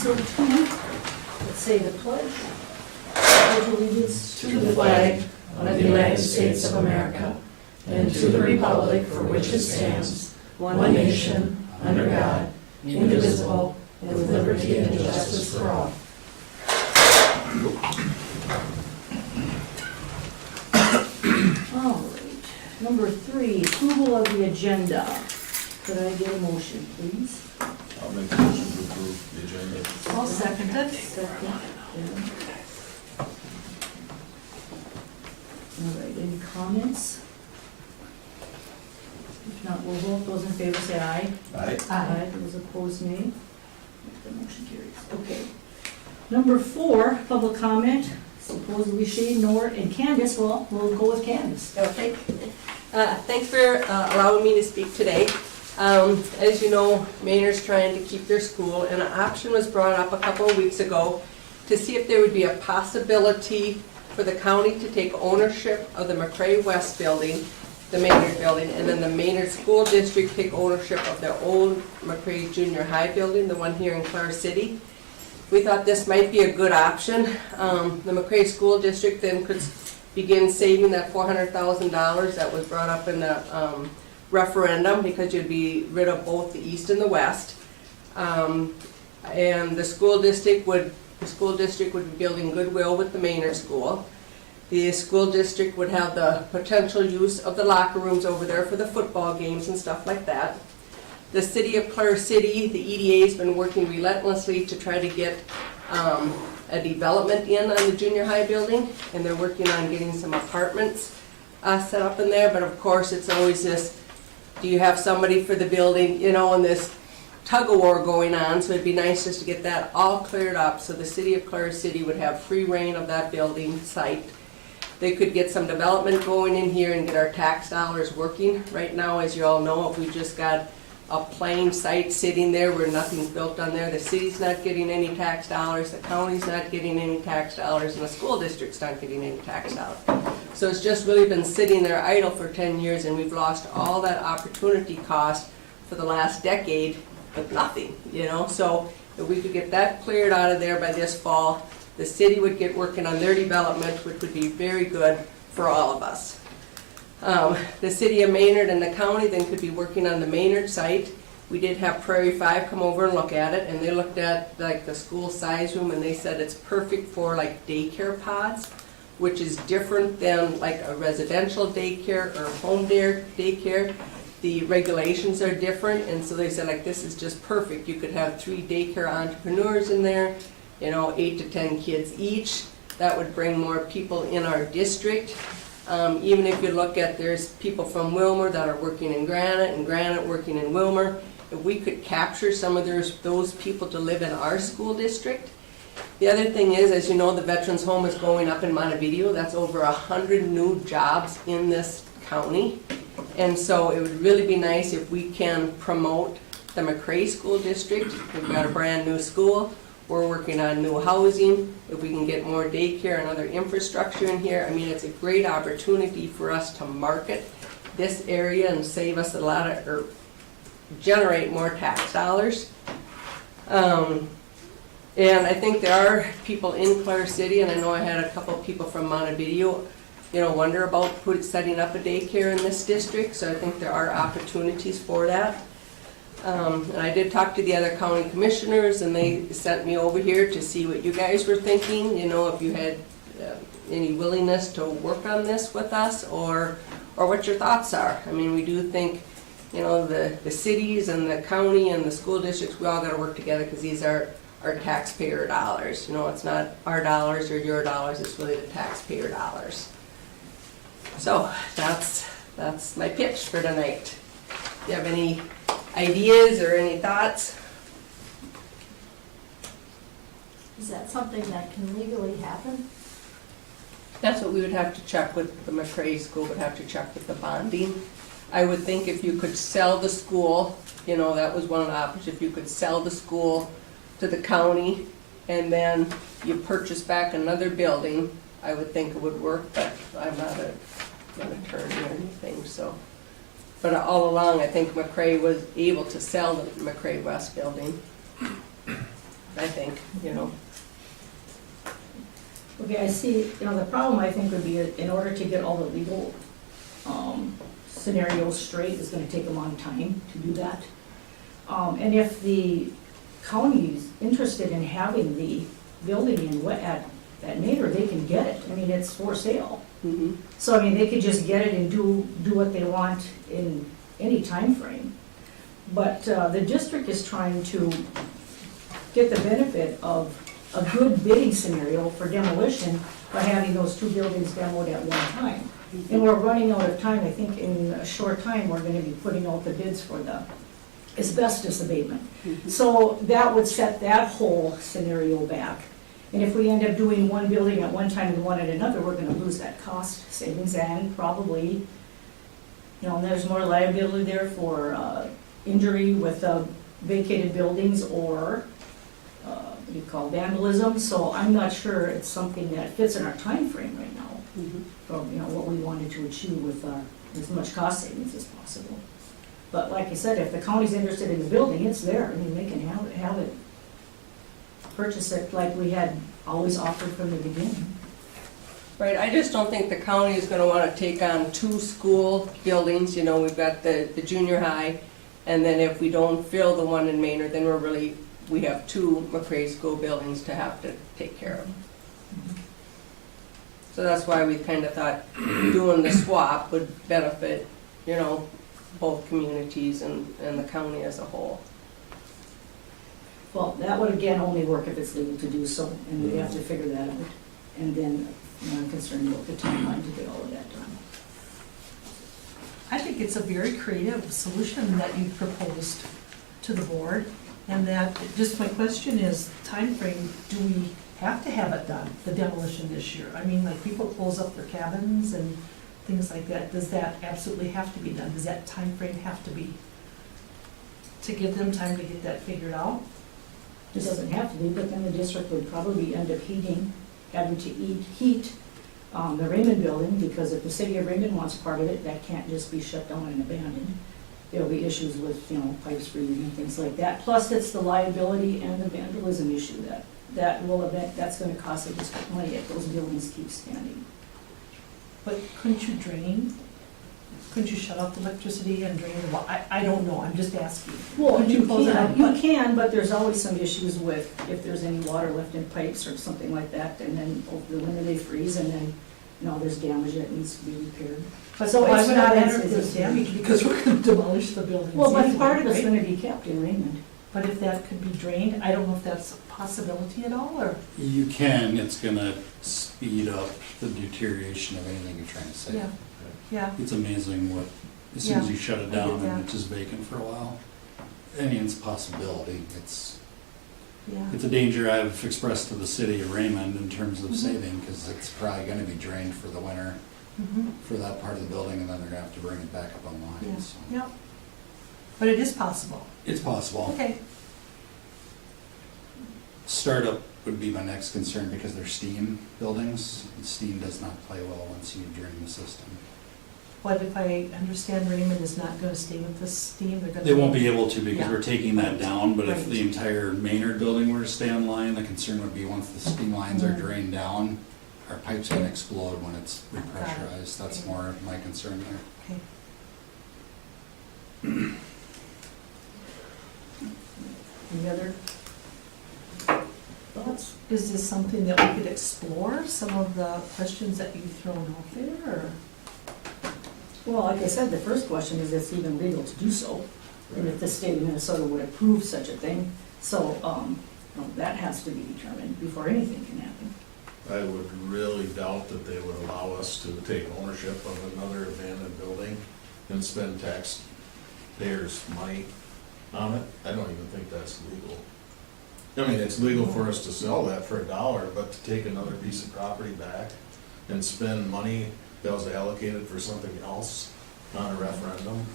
so too, let's say the pledge. Pledge allegiance to the flag of the United States of America and to the republic for which it stands, one nation, under God, indivisible, with liberty and justice for all. All right. Number 3, approval of the agenda. Could I get a motion, please? I'll make a motion to approve the agenda. I'll second it. Second. Yeah. All right, any comments? If not, we'll vote. Those in favor say aye. Aye. Those opposed, nay. The motion carries. Okay. Number 4, public comment. Supposedly Shane, Nort, and Candace. Well, we'll go with Candace. Okay. Thanks for allowing me to speak today. As you know, Maynard's trying to keep their school, and an option was brought up a couple of weeks ago to see if there would be a possibility for the county to take ownership of the McCray West building, the Maynard building, and then the Maynard School District take ownership of the old McCray Junior High building, the one here in Clark City. We thought this might be a good option. The McCray School District then could begin saving that $400,000 that was brought up in the referendum, because you'd be rid of both the east and the west. And the school district would be building goodwill with the Maynard School. The school district would have the potential use of the locker rooms over there for the football games and stuff like that. The city of Clark City, the EDA has been working relentlessly to try to get a development in on the junior high building, and they're working on getting some apartments set up in there. But of course, it's always this, do you have somebody for the building, you know, and this tug of war going on. So it'd be nice just to get that all cleared up so the city of Clark City would have free reign of that building site. They could get some development going in here and get our tax dollars working. Right now, as you all know, if we just got a plain site sitting there where nothing's built on there, the city's not getting any tax dollars, the county's not getting any tax dollars, and the school district's not getting any tax dollars. So it's just really been sitting there idle for 10 years, and we've lost all that opportunity cost for the last decade with nothing, you know. So if we could get that cleared out of there by this fall, the city would get working on their development, which would be very good for all of us. The city of Maynard and the county then could be working on the Maynard site. We did have Prairie 5 come over and look at it, and they looked at like the school size room, and they said it's perfect for like daycare pods, which is different than like a residential daycare or home daycare. The regulations are different, and so they said like this is just perfect. You could have 3 daycare entrepreneurs in there, you know, 8 to 10 kids each. That would bring more people in our district. Even if you look at, there's people from Wilmer that are working in Granite, and Granite working in Wilmer. If we could capture some of those people to live in our school district. The other thing is, as you know, the Veterans Home is going up in Montevideo. That's over 100 new jobs in this county. And so it would really be nice if we can promote the McCray School District. We've got a brand new school. We're working on new housing. If we can get more daycare and other infrastructure in here, I mean, it's a great opportunity for us to market this area and save us a lot of, or generate more tax dollars. And I think there are people in Clark City, and I know I had a couple of people from Montevideo, you know, wonder about setting up a daycare in this district, so I think there are opportunities for that. And I did talk to the other county commissioners, and they sent me over here to see what you guys were thinking, you know, if you had any willingness to work on this with us, or what your thoughts are. I mean, we do think, you know, the cities and the county and the school districts, we all got to work together, because these are our taxpayer dollars. You know, it's not our dollars or your dollars, it's really the taxpayer dollars. So that's my pitch for tonight. Do you have any ideas or any thoughts? Is that something that can legally happen? That's what we would have to check with the McCray School, would have to check with the bonding. I would think if you could sell the school, you know, that was one of the options, if you could sell the school to the county and then you purchase back another building, I would think it would work, but I'm not an attorney or anything, so. But all along, I think McCray was able to sell the McCray West building. I think. think, you know. Okay, I see, the problem I think would be in order to get all the legal, scenarios straight, is gonna take a long time to do that. And if the county's interested in having the building at Maynard, they can get it. I mean, it's for sale. Mhm. So, I mean, they could just get it and do what they want in any time frame. But the district is trying to get the benefit of a good bidding scenario for demolition by having those two buildings demoed at one time. And we're running out of time. I think in a short time, we're gonna be putting out the bids for the asbestos abatement. So that would set that whole scenario back. And if we end up doing one building at one time and one at another, we're gonna lose that cost savings and probably, there's more liability there for injury with vacated buildings or what do you call vandalism. So I'm not sure it's something that fits in our time frame right now Mhm. from, what we wanted to achieve with as much cost savings as possible. But like I said, if the county's interested in the building, it's there. I mean, they can have it, purchase it like we had always offered from the beginning. Right, I just don't think the county is gonna wanna take on two school buildings, we've got the junior high, and then if we don't fill the one in Maynard, then we have two McCray School buildings to have to take care of. So that's why we kinda thought doing the swap would benefit, both communities and the county as a whole. Well, that would again only work if it's legal to do so, and we'd have to figure that out. And then, I'm concerned about the timeline to get all of that done. I think it's a very creative solution that you proposed to the board, and that, just my question is, time frame. Do we have to have it done, the demolition this year? I mean, like, people close up their cabins and things like that. Does that absolutely have to be done? Does that time frame have to be, to give them time to get that figured out? It doesn't have to be, but then the district would probably end up having to heat the Raymond building, because if the city of Raymond wants part of it, that can't just be shut down and abandoned. There'll be issues with, pipes freezing and things like that. Plus, it's the liability and the vandalism issue that's gonna cost the district money if those buildings keep standing. But couldn't you drain? Couldn't you shut off the electricity and drain the water? I don't know, I'm just asking. Well, Could you close it can, up? you can, but there's always some issues with if there's any water left in pipes or something like that, and then over the winter they freeze, and then, there's damage that needs to be repaired. But So why it's would not it matter as- if there's damage, because we're gonna demolish the buildings Well, but anyway, part of it's right? gonna be kept in Raymond. But if that could be drained, I don't know if that's a possibility at all, or, You can, it's gonna speed up the deterioration of anything you're trying to say. yeah, yeah, It's amazing what, as soon as Yeah, you shut it I get down and that. it's just vacant for a while. I mean, it's a possibility, it's yeah. a danger I've expressed to the city of Raymond in terms of Mhm. saving, cause it's probably gonna be drained for the winter Mhm. for that part of the building, and then they're gonna have to bring it back up online, Yeah, so. yeah. But it is possible. It's possible. Okay, Startup would be my next concern because they're steam buildings, and steam does not play well once you drain the system. what if I understand Raymond is not gonna stay with the steam, they're gonna. They won't be able to because Yeah. we're taking that down, but if Right. the entire Maynard building were to stay online, the concern would be once the steam lines are Mm. drained down, our pipes can explode when it's Got it. repressurized. That's Okay. more my concern there. Okay. Any other thoughts? Is this something that we could explore, some of the questions that you've thrown out there, or? Well, like I said, the first question is if it's even legal to do so, and if the state of Minnesota would approve such a thing. So, that has to be determined before anything can happen. I would really doubt that they would allow us to take ownership of another abandoned building and spend taxpayers' money on it. I don't even think that's legal. I mean, it's legal for us to sell that for $1, but to take another piece of property back and spend money that was allocated for something else on a referendum,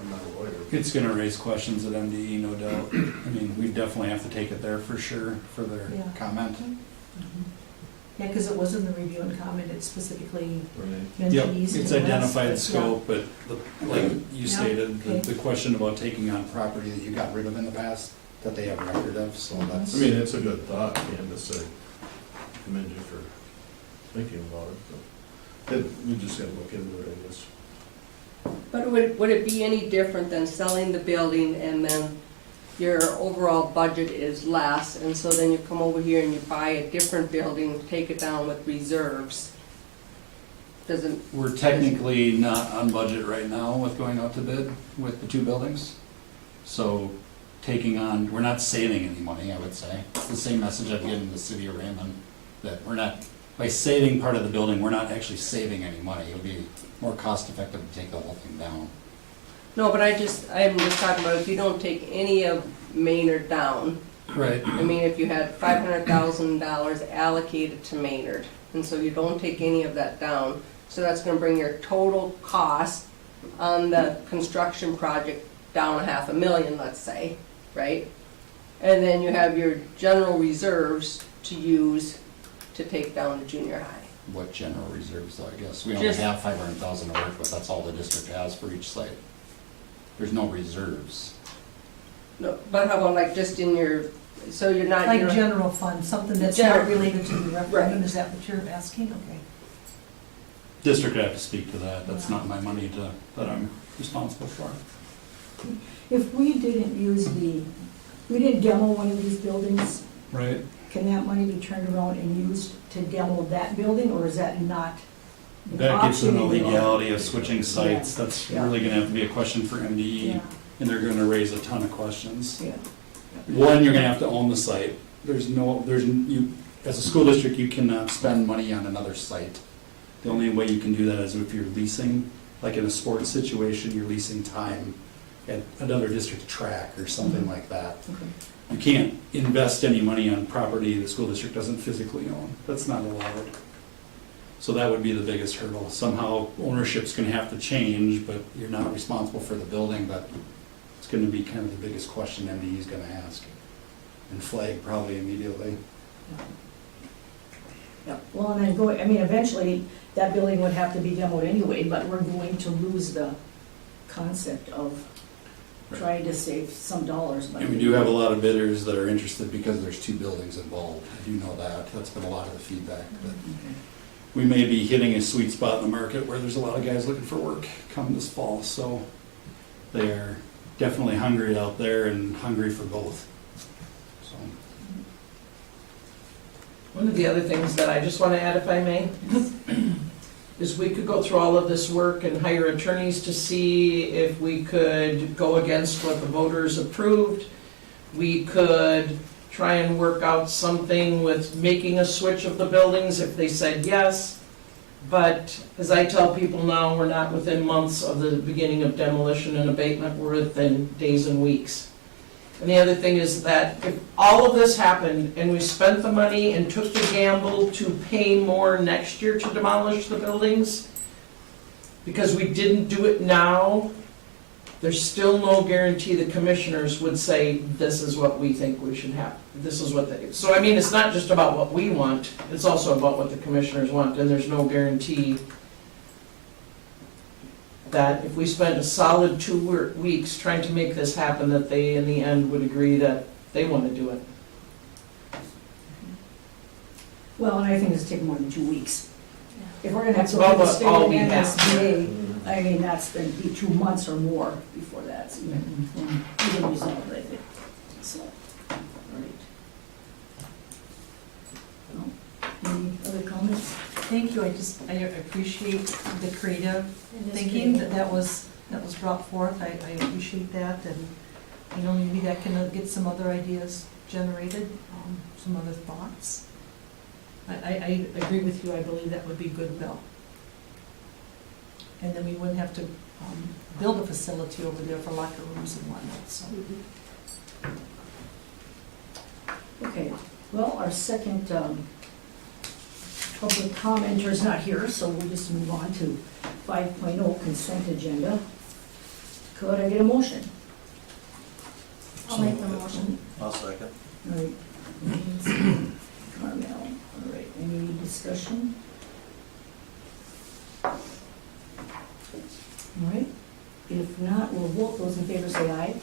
I'm not a lawyer. It's gonna raise questions at MDE, no doubt. I mean, we definitely have to take it there for sure, for their Yeah. comment. Yeah, because it was in the review and comment, it specifically Right. Yep, mentioned east and it's west. identified but scope, but like you Yeah, stated, okay. the question about taking on property that you got rid of in the past, that they have record of, so that's. I mean, it's a good thought, Candace, I commend you for thinking about it, but we just gotta look into it, I guess. But would it be any different than selling the building and then your overall budget is less, and so then you come over here and you buy a different building, take it down with reserves? Doesn't, We're technically not on budget right now with going out to bid with the two buildings. So taking on, we're not saving any money, I would say. It's the same message I've given the city of Raymond, that we're not, by saving part of the building, we're not actually saving any money. It'll be more cost effective to take the whole thing down. no, but I'm just talking about if you don't take any of Maynard down. Right. I mean, if you had $500,000 allocated to Maynard, and so you don't take any of that down, so that's gonna bring your total cost on the construction project down $500,000, let's say, right? And then you have your general reserves to use to take down the junior high. What general reserves though, I guess. We only Just- have 500,000 to work with, that's all the district has for each site. There's no reserves. No, but how about like just in your, so you're not. Like you're- general fund, something that's General- not related to the referendum, Right. is that what you're asking? Okay. District would have to speak to that, that's not my money that I'm responsible for. If we didn't we didn't demo one of these buildings, Right. can that money be turned around and used to demo that building, or is that not? an That gets in the option anymore? legality of switching sites, that's Yeah. really gonna have to be a question for MDE, Yeah, and they're gonna raise a ton of questions. yeah. One, you're gonna have to own the site. You, as a school district, you cannot spend money on another site. The only way you can do that is if you're leasing, like in a sports situation, you're leasing time at another district track or something Mhm. like that. Okay. You can't invest any money on property the school district doesn't physically own. That's not allowed. So that would be the biggest hurdle. Somehow ownership's gonna have to change, but you're not responsible for the building, but it's gonna be kind of the biggest question MDE is gonna ask. And flag probably immediately. Yeah, well, and then eventually, that building would have to be demoed anyway, but we're going to lose the concept of Right. trying to save some dollars. by And we do have a lot of bidders that are interested because there's two buildings involved. I do know that. That's been a lot of the feedback. But Okay. we may be hitting a sweet spot in the market where there's a lot of guys looking for work come this fall, so they are definitely hungry out there and hungry for both. So, One of the other things that I just want to add, if I may, is we could go through all of this work and hire attorneys to see if we could go against what the voters approved. We could try and work out something with making a switch of the buildings if they said yes. But as I tell people now, we're not within months of the beginning of demolition and abatement, we're within days and weeks. And the other thing is that if all of this happened and we spent the money and took the gamble to pay more next year to demolish the buildings, because we didn't do it now, there's still no guarantee the commissioners would say, this is what we think we should have. This is what they, so I mean, it's not just about what we want, it's also about what the commissioners want, and there's no guarantee that if we spent a solid 2 weeks trying to make this happen, that they in the end would agree that they want to do it. Well, and I think it's taken more than 2 weeks. If we're gonna have That's to about look at what state all of we have. MSBA, I mean, that's been 2 months or more before that's even resolved, I think, so, all right. No? Any other comments? Thank you, I appreciate the creative It is thinking creative. that was brought forth, I appreciate that, and, maybe that can get some other ideas generated, some other thoughts. I agree with you, I believe that would be good, Bill. And then we wouldn't have to, build a facility over there for locker rooms and whatnot, so. Okay, well, our second public commenter is not here, so we'll just move on to 5.0 consent agenda. Could I get a motion? I'll make the motion. I'll second. All right, Carmel, all right, any discussion? All right, if not, we'll vote, those in favor say aye.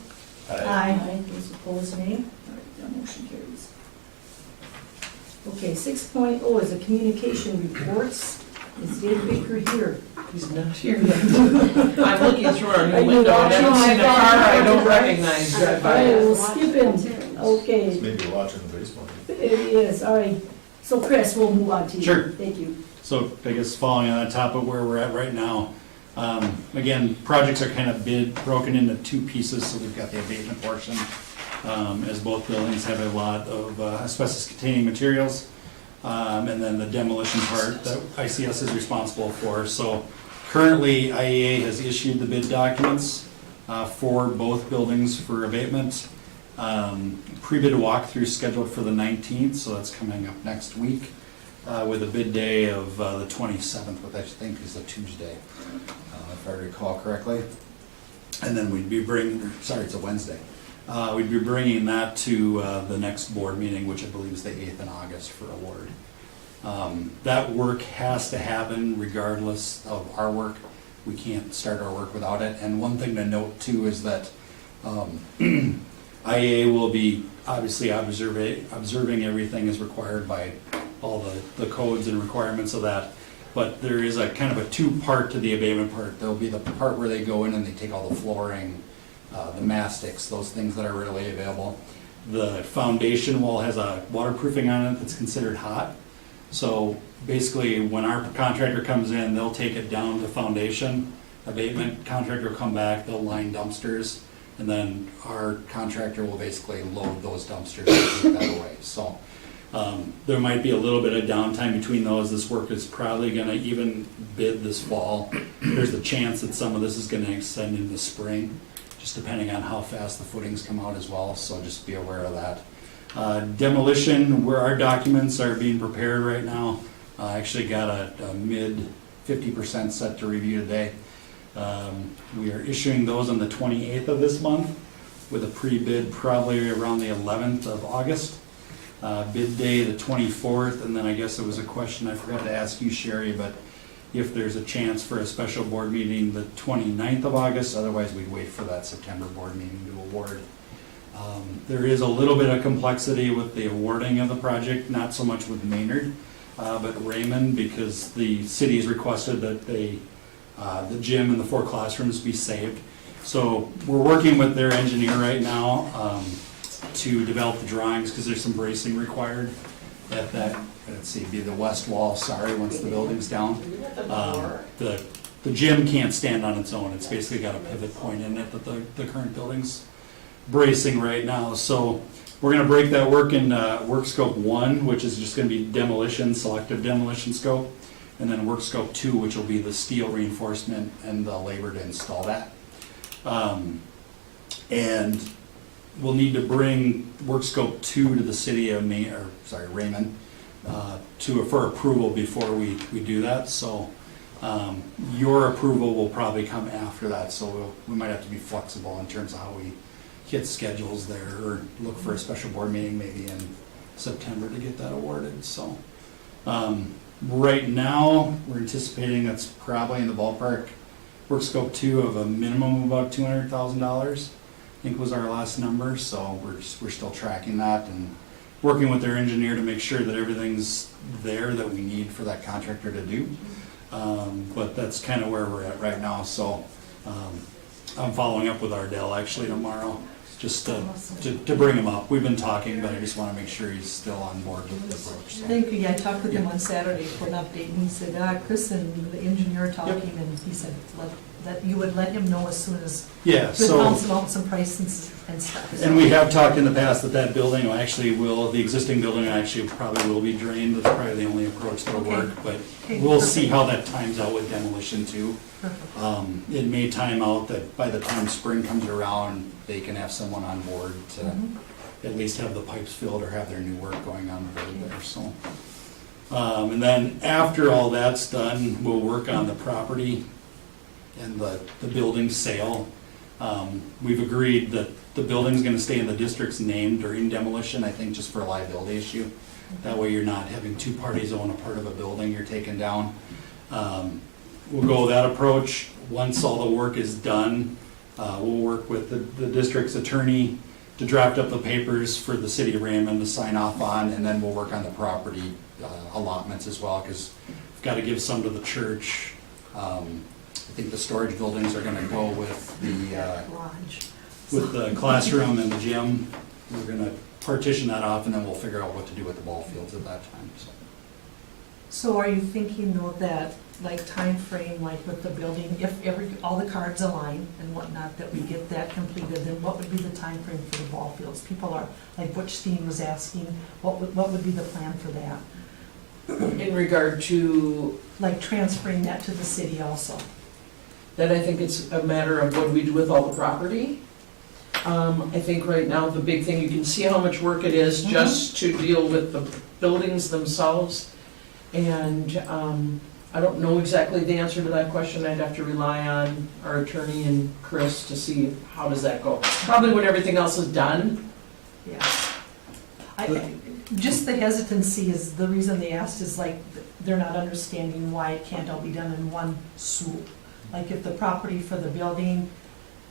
Aye. Those opposed, nay. All right, that motion carries. Okay, 6.0 is a communication reports. Is Dave Baker here? He's not here yet. I'm looking through our Are new you window, and watching? I've seen a car I don't Right. recognize drive All by. right, we'll skip him. Okay, Maybe watching baseball. it is, all right. So Chris, we'll move on to you. Sure. Thank you. So I guess following on top of where we're at right now, again, projects are kind of broken into two pieces, so we've got the abatement portion, as both buildings have a lot of asbestos-containing materials, and then the demolition part that ICS is responsible for. So currently, IEA has issued the bid documents for both buildings for abatement. Pre-bid walkthrough scheduled for the 19th, so that's coming up next week, with a bid day of the 27th, which I think is a Tuesday, if I recall correctly. And then we'd be it's a Wednesday. We'd be bringing that to the next board meeting, which I believe is the 8th in August for award. That work has to happen regardless of our work. We can't start our work without it. And one thing to note too is that IAA will be obviously observing everything as required by all the codes and requirements of that. But there is a kind of a two-part to the abatement part. There'll be the part where they go in and they take all the flooring, the mastics, those things that are readily available. The foundation wall has a waterproofing on it that's considered hot. So basically, when our contractor comes in, they'll take it down to foundation. Abatement contractor will come back, they'll line dumpsters, and then our contractor will basically load those dumpsters and take that away. So there might be a little bit of downtime between those. This work is probably gonna even bid this fall. There's a chance that some of this is gonna extend into spring, just depending on how fast the footings come out as well, so just be aware of that. Demolition, where our documents are being prepared right now, I actually got a mid 50% set to review today. We are issuing those on the 28th of this month, with a pre-bid probably around the 11th of August. Bid day the 24th, and then I guess there was a question I forgot to ask you, Sherry, but if there's a chance for a special board meeting the 29th of August, otherwise we'd wait for that September board meeting to award. There is a little bit of complexity with the awarding of the project, not so much with Maynard, but Raymond, because the city has requested that the gym and the 4 classrooms be saved. So we're working with their engineer right now to develop the drawings, because there's some bracing required at that, let's see, be the west wall, once the building's down. The gym can't stand on its own. It's basically got a pivot point in it that the current building's bracing right now. So we're gonna break that work in work scope 1, which is just gonna be demolition, selective demolition scope, and then work scope 2, which will be the steel reinforcement and the labor to install that. And we'll need to bring work scope 2 to the city of Raymond, for approval before we do that. So your approval will probably come after that, so we might have to be flexible in terms of how we hit schedules there, or look for a special board meeting maybe in September to get that awarded. So right now, we're anticipating that's probably in the ballpark, work scope 2 of a minimum of about $200,000, I think was our last number. So we're still tracking that and working with their engineer to make sure that everything's there that we need for that contractor to do. But that's kind of where we're at right now. So I'm following up with Ardell actually tomorrow, just to bring him up. We've been talking, but I just want to make sure he's still on board with the approach. So. Thank you. I talked with him on Saturday for an update, and he said, Chris and the engineer are talking, and he said that you would let him know as soon as Yeah, the so. council out some prices and stuff. And we have talked in the past that building the existing building actually probably will be drained. That's probably the only approach that'll work, but Okay, we'll perfect. see how that times out with demolition too. Perfect. It may time out that by the time spring comes around, they can have someone on board to Mhm. at least have the pipes filled or have their new work going on board there, so. And then after all that's done, we'll work on the property and the building sale. We've agreed that the building's gonna stay in the district's name during demolition, I think just for a liability issue. That way you're not having 2 parties own a part of a building you're taking down. We'll go with that approach. Once all the work is done, We'll work with the district's attorney to draft up the papers for the city of Raymond to sign off on, and then we'll work on the property allotments as well, because we've got to give some to the church. I think the storage buildings are gonna go with Garage. the classroom and the gym. We're gonna partition that off, and then we'll figure out what to do with the ball fields at that time, so. So are you thinking though that, like, time frame, like with the building, if all the cards align and whatnot, that we get that completed, then what would be the time frame for the ball fields? People are, like Butch Steen was asking, what would be the plan for that? In regard to, Like transferring that to the city also? then I think it's a matter of what do we do with all the property. I think right now, the big thing, you can see how much work it is just to deal with the buildings themselves. And I don't know exactly the answer to that question. I'd have to rely on our attorney and Chris to see how does that go. Probably when everything else is done. Yeah. Just the hesitancy is, the reason they asked is like, they're not understanding why it can't all be done in one swoop. Like if the property for the building,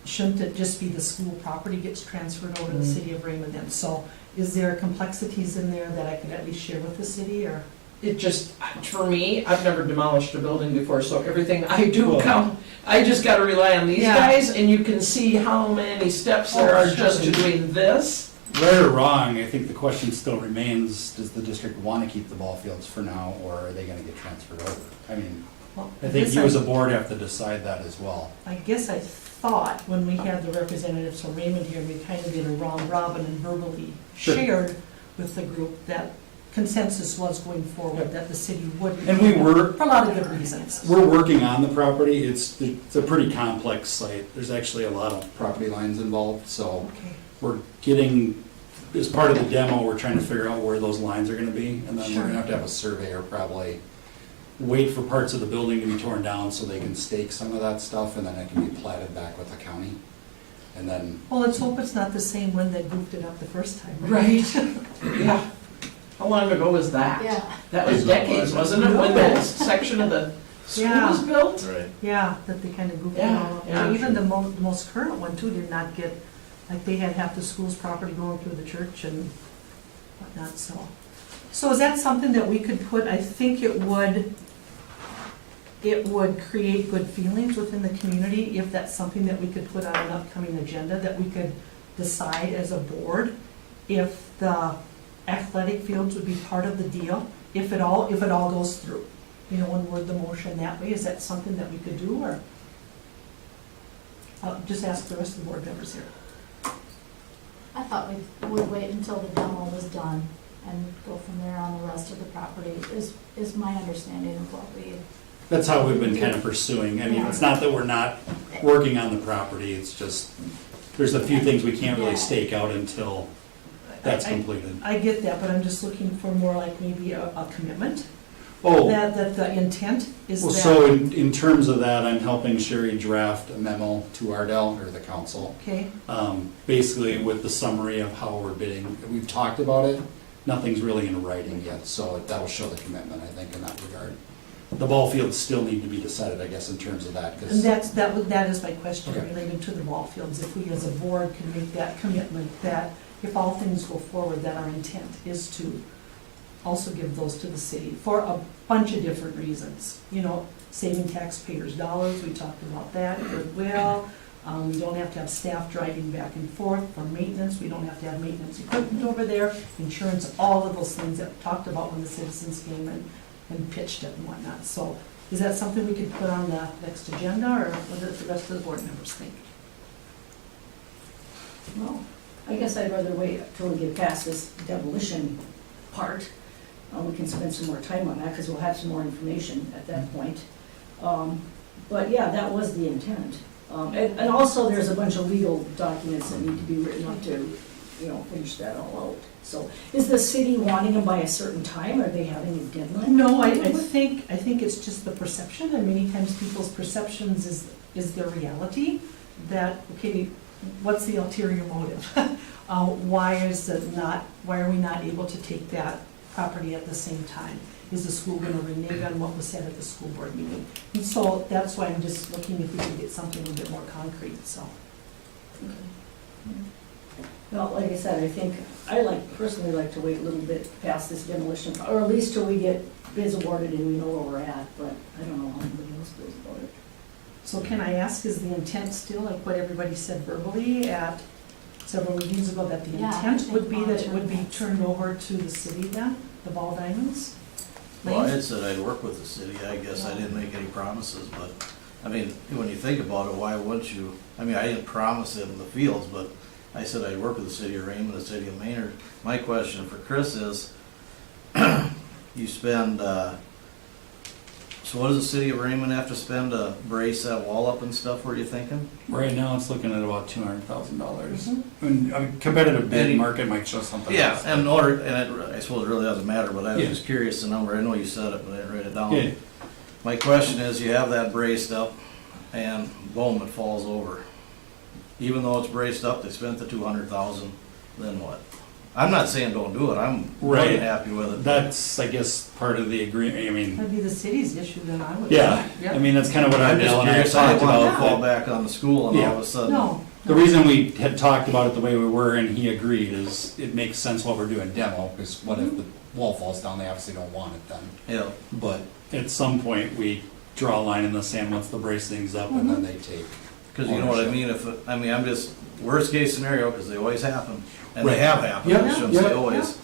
shouldn't it just be the school property gets transferred over to the city of Raymond then? So is there complexities in there that I could at least share with the city, or? It just, for me, I've never demolished a building before, so everything I do Well- come, I just gotta rely on these Yeah. guys, and you can see how many steps there Oh, are just to sure. doing this. Right or wrong, I think the question still remains, does the district want to keep the ball fields for now, or are they gonna get transferred over? I mean, Well, I think guess you as a board have to decide that as well. I guess I thought when we had the representatives from Raymond here, we kind of did a round robin and verbally Sure. shared with the group that consensus was going forward, that the city would. And we were, For a lot of good reasons. we're working on the property, it's a pretty complex site, there's actually a lot of property lines involved, so Okay, we're getting, as part of the demo, we're trying to figure out where those lines are gonna be, and then we're Sure. gonna have to have a surveyor probably wait for parts of the building to be torn down so they can stake some of that stuff, and then it can be platted back with the county. And then, well, let's hope it's not the same one that goofed it up the first time. Right. Yeah. How long ago was that? Yeah. That was decades, wasn't it, when that section of the school Yeah. was built? Right. Yeah, that they kind of goofed it Yeah, all up. yeah. Even the most current one too did not get, like they had half the school's property going through the church and whatnot, so. So is that something that we could put, I think it would create good feelings within the community if that's something that we could put on an upcoming agenda, that we could decide as a board if the athletic fields would be part of the deal, if it all goes through. You know, and word the motion that way, is that something that we could do, or? I'll just ask the rest of the board members here. I thought we would wait until the demo was done and go from there on the rest of the property, is my understanding of what we. that's how we've been kind of pursuing, I mean, it's not that we're not working on the property, it's just, there's a few things we can't really stake out until that's completed. I get that, but I'm just looking for more like maybe a commitment, Oh, that the intent is well, that. so in terms of that, I'm helping Sherry draft a memo to Ardell, or the council, Okay, basically with the summary of how we're bidding. We've talked about it, nothing's really in writing yet, so that'll show the commitment, I think, in that regard. The ball fields still need to be decided, I guess, in terms of that, and because, that is my question Okay. related to the ball fields. If we as a board can make that commitment, that if all things go forward, that our intent is to also give those to the city for a bunch of different reasons. You know, saving taxpayers' dollars, we talked about that, goodwill. We don't have to have staff driving back and forth for maintenance, we don't have to have maintenance equipment over there, insurance, all of those things that we talked about when the citizens came and pitched it and whatnot. So is that something we could put on the next agenda, or what do the rest of the board members think? Well, I guess I'd rather wait till we get past this demolition part. We can spend some more time on that, because we'll have some more information at that point. But yeah, that was the intent. And also, there's a bunch of legal documents that need to be written up to, you know, finish that all out. So, is the city wanting them by a certain time? Are they having a deadline? No, I think it's just the perception, and many times people's perceptions is their reality, that, okay, what's the ulterior motive? Why are we not able to take that property at the same time? Is the school gonna renege on what was said at the school board meeting? And so that's why I'm just looking if we can get something a bit more concrete, so. Well, like I said, I think, personally like to wait a little bit past this demolition, or at least till we get bids awarded and we know where we're at, but I don't know how anybody else feels about it. So can I ask, is the intent still, like what everybody said verbally at several meetings ago, that the Yeah, I intent think would be that it long-term would be that's- turned over to the city then, the ball diamonds? Well, I Lane? had said I'd work with the city, I guess I didn't make any promises, but, I mean, when you think about it, why wouldn't you? I mean, I didn't promise them the fields, but I said I'd work with the city of Raymond, the city of Maynard. My question for Chris is, you spend, so what does the city of Raymond have to spend to brace that wall up and stuff, what are you thinking? Right now, it's looking at about $200,000. Mhm. I mean, competitive bid Any- market might show something Yeah, else. and in order, and I suppose it really doesn't matter, but I was Yeah. just curious the number, I know you said it, but I didn't write it down. Yeah. My question is, you have that braced up, and boom, it falls over. Even though it's braced up, they spent the 200,000, then what? I'm not saying don't do it, I'm really Right. happy with it. That's, I guess, part of the agreement, I mean, That'd be the city's issue then, I would. yeah, Yeah. I mean, that's kind of what I'm just Dale and I curious, I talked didn't want about. to fall back on the school and all of a sudden. No. The reason we had talked about it the way we were and he agreed is it makes sense while we're doing demo, because what if the wall falls down, they obviously don't want it then. Yeah, But at some point, we draw a line in the sand once the brace thing's up and then they take. cause you know what I mean, I'm just, worst case scenario, cause they always happen, and they Right. have happened, I Yeah, shouldn't yeah, say always.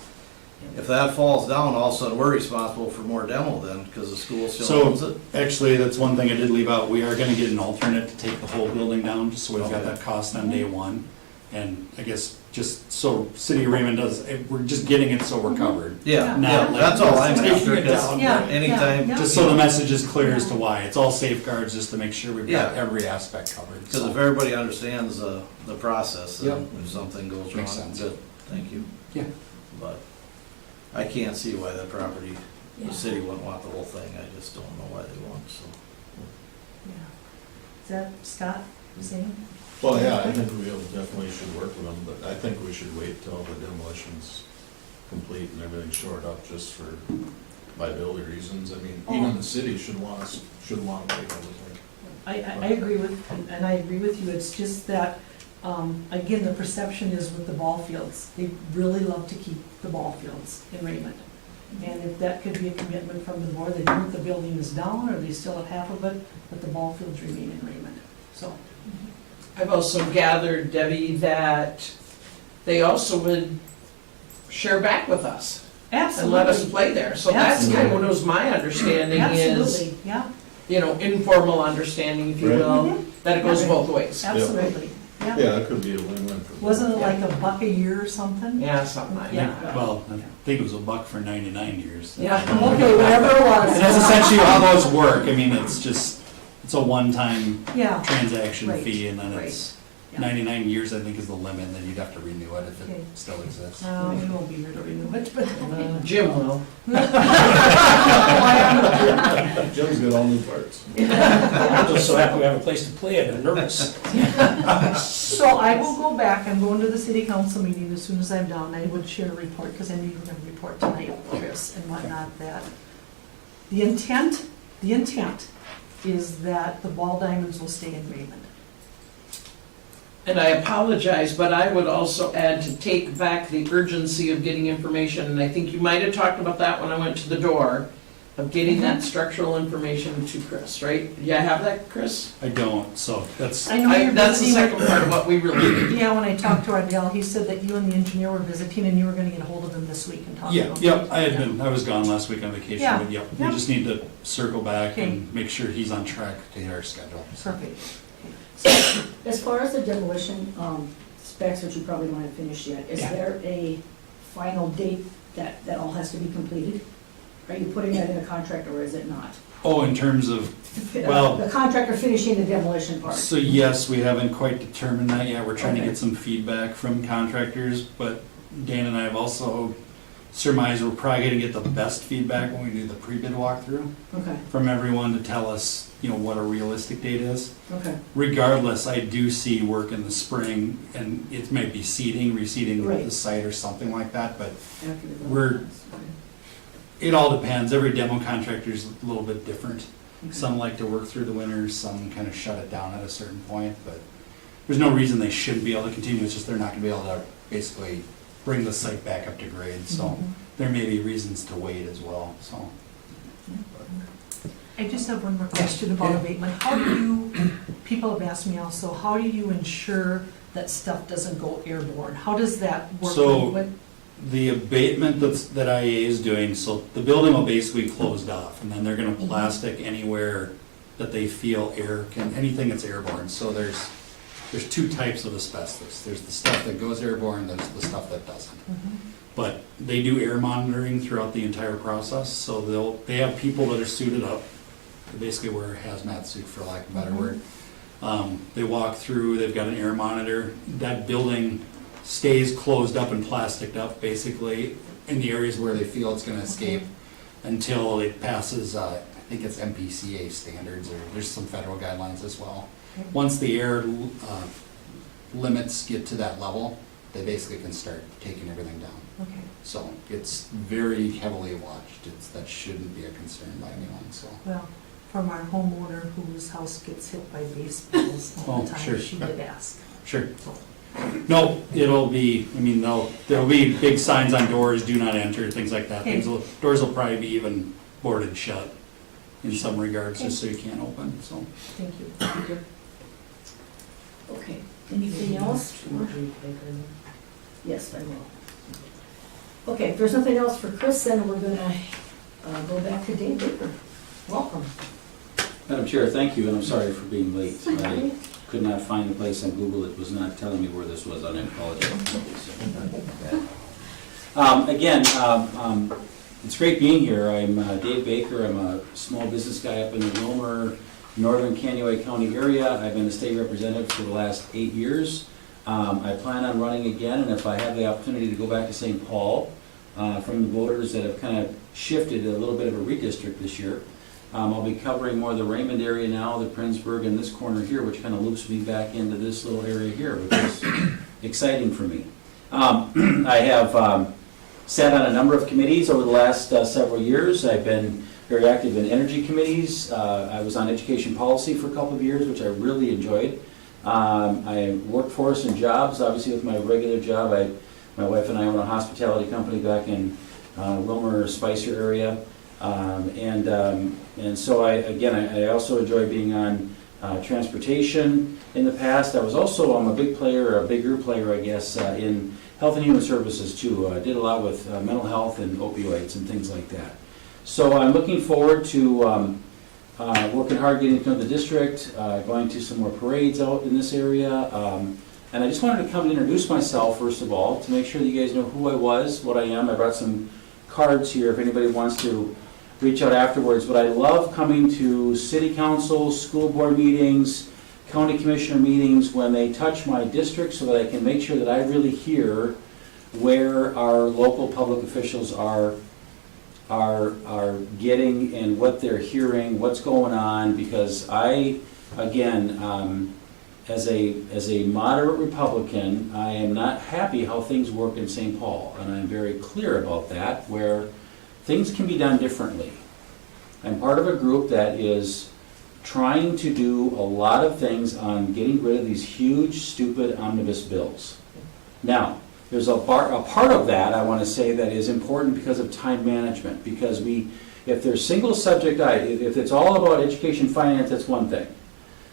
If that falls down, all of a sudden, we're responsible for more demo then, cause the school still So- owns it. Actually, that's one thing I did leave out. We are gonna get an alternate to take the whole building down, just so we've got Okay. that cost on day one. And I guess just so City of Raymond does, we're just getting it so we're covered. Yeah, Not yeah, like- that's all I'm Taking after, it 'cause down. Yeah, anytime, yeah. Just so the message is clear as to why. It's all safeguards, just to make sure we've got Yeah. every aspect covered. because So- if everybody understands the process, then Yep. if something goes wrong, Makes sense. good, thank you. Yeah. But I can't see why that property, Yeah. the city wouldn't want the whole thing, I just don't know why they won't, so. Yeah. Is that Scott saying? Well, yeah, I think we definitely should work with them, but I think we should wait till the demolition's complete and everything's shored up just for liability reasons. I mean, even the city should want to take everything. I agree with, and I agree with you, it's just that, again, the perception is with the ball fields, they really love to keep the ball fields in Raymond. And if that could be a commitment from the board, they think the building is down, or they still have half of it, but the ball fields remain in Raymond, so. I've also gathered, Debbie, that they also would share back with us and let us Absolutely, play there. So that's kind of what was my understanding is, absolutely, yeah, informal understanding, if you Right. will, that it goes Yeah. both ways. absolutely, yeah. Yeah, it could be a win-win for both. Wasn't it like $1 a year or something? Yeah, something like Yeah. that. Well, I think it was $1 for 99 years. Yeah. Okay, whatever it was. And that's essentially how those work. I mean, it's just, it's a one-time Yeah, transaction Right, fee, and then right. it's Yeah. 99 years, I think, is the limit, and then you'd have to renew it if Okay. it still exists. we won't be here to renew it, but. Jim will. Jim's got all new parts. I'm just so happy we have a place to play it, I'm nervous. So I will go back, I'm going to the city council meeting as soon as I'm done, I would share a report, because I knew you were gonna report tonight, Chris, and whatnot, that the intent is that the ball diamonds will stay in Raymond. And I apologize, but I would also add to take back the urgency of getting information, and I think you might have talked about that when I went to the door, of getting that structural information to Chris, right? Do you have that, Chris? I don't, so that's, I know you're That's the visiting second part of what we really need. Yeah, when I talked to Ardell, he said that you and the engineer were visiting, and you were gonna get a hold of him this week and talk to him. yeah, I was gone last week on vacation, Yeah, but yep, we yeah. just need to circle back Okay. and make sure he's on track to hit our schedule. Perfect. So, as far as the demolition specs, which you probably don't have finished yet, is Yeah. there a final date that all has to be completed? Are you putting that in the contract, or is it not? Oh, in terms of, Well- The contractor finishing the demolition part? so yes, we haven't quite determined that yet, we're trying to Okay. get some feedback from contractors, but Dan and I have also surmised we're probably gonna get the best feedback when we do the pre-bid walkthrough Okay, from everyone to tell us, what a realistic date is. okay, Regardless, I do see work in the spring, and it might be seeding, reseeding Right. the site or something like that, but after the. We're- it all depends. Every demo contractor is a little bit different. Okay. Some like to work through the winter, some kind of shut it down at a certain point, but there's no reason they shouldn't be able to continue, it's just they're not gonna be able to basically bring the site back up to grade, so there may be reasons to wait as well, so. I just have one more question about abatement. How do you, people have asked me also, how do you ensure that stuff doesn't go airborne? How does that work? So- When- The abatement that IEA is doing, so the building will basically closed off, and then they're gonna plastic anywhere that they feel air can, anything that's airborne. So there's two types of asbestos. There's the stuff that goes airborne, there's the stuff that doesn't. But they do air monitoring throughout the entire process, so they have people that are suited up, they basically wear a hazmat suit, for lack of a better word. They walk through, they've got an air monitor. That building stays closed up and plasticed up, basically, in the areas where they feel it's gonna escape until it passes, I think it's MPCA standards, or there's some federal guidelines as well. Once the air limits get to that level, they basically can start taking everything down. Okay, So it's very heavily watched. That shouldn't be a concern by anyone, so. well, from our homeowner whose house gets hit by baseballs all the Oh, sure. time, she did ask. Sure. No, it'll be, I mean, there'll be big signs on doors, do not enter, things like that. Okay. Doors will probably be even boarded shut in some regards, just so you can't open, so. Thank you. Okay, anything else? Yes, I will. Okay, if there's nothing else for Chris, then we're gonna go back to Dave Baker. Welcome. Madam Chair, thank you, and I'm sorry for being late. I could not find the place on Google, it was not telling me where this was, I apologize. Again, it's great being here. I'm Dave Baker, I'm a small business guy up in the Willmar, northern Kanuai County area. I've been a state representative for the last 8 years. I plan on running again, and if I have the opportunity to go back to St. Paul, from the voters that have kind of shifted a little bit of a redistrict this year, I'll be covering more of the Raymond area now, the Princeburg, and this corner here, which kind of loops me back into this little area here, which is exciting for me. I have sat on a number of committees over the last several years. I've been very active in energy committees. I was on education policy for a couple of years, which I really enjoyed. I workforce and jobs, obviously with my regular job. My wife and I own a hospitality company back in Willmar, Spicer area. And so I also enjoy being on transportation in the past. I'm a big group player, I guess, in health and human services too. I did a lot with mental health and opioids and things like that. So I'm looking forward to working hard getting to know the district, going to some more parades out in this area. And I just wanted to come and introduce myself, first of all, to make sure that you guys know who I was, what I am. I brought some cards here if anybody wants to reach out afterwards. But I love coming to city council, school board meetings, county commissioner meetings when they touch my district, so that I can make sure that I really hear where our local public officials are getting and what they're hearing, what's going on, because I, again, as a moderate Republican, I am not happy how things work in St. Paul, and I'm very clear about that, where things can be done differently. I'm part of a group that is trying to do a lot of things on getting rid of these huge, stupid omnibus bills. Now, there's a part of that, I want to say, that is important because of time management, because if there's single subject, if it's all about education finance, that's one thing.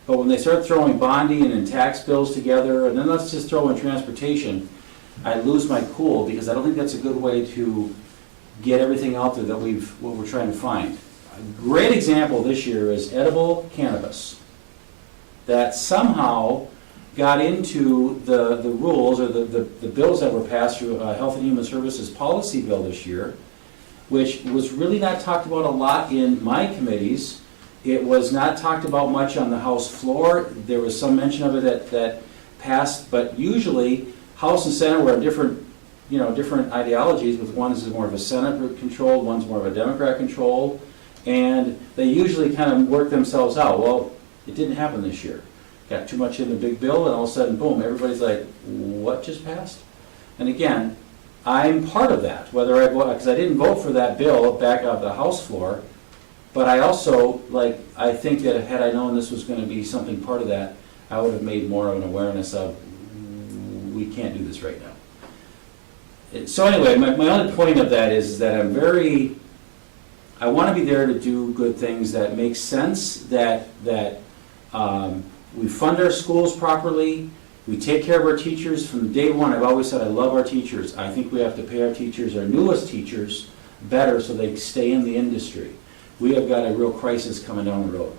But when they start throwing bonding and tax bills together, and then let's just throw in transportation, I lose my cool, because I don't think that's a good way to get everything out there that what we're trying to find. A great example this year is edible cannabis, that somehow got into the rules, or the bills that were passed through Health and Human Services policy bill this year, which was really not talked about a lot in my committees. It was not talked about much on the House floor. There was some mention of it that passed, but usually House and Senate were different ideologies, with one is more of a Senate controlled, one's more of a Democrat controlled, and they usually kind of work themselves out. Well, it didn't happen this year. Got too much in the big bill, and all of a sudden, boom, everybody's like, what just passed? And again, I'm part of that, because I didn't vote for that bill back on the House floor, but I also, I think that had I known this was going to be something part of that, I would have made more of an awareness of, we can't do this right now. So anyway, my only point of that is that I want to be there to do good things that make sense, that we fund our schools properly, we take care of our teachers. From day one, I've always said I love our teachers. I think we have to pay our teachers, our newest teachers, better so they stay in the industry. We have got a real crisis coming down the road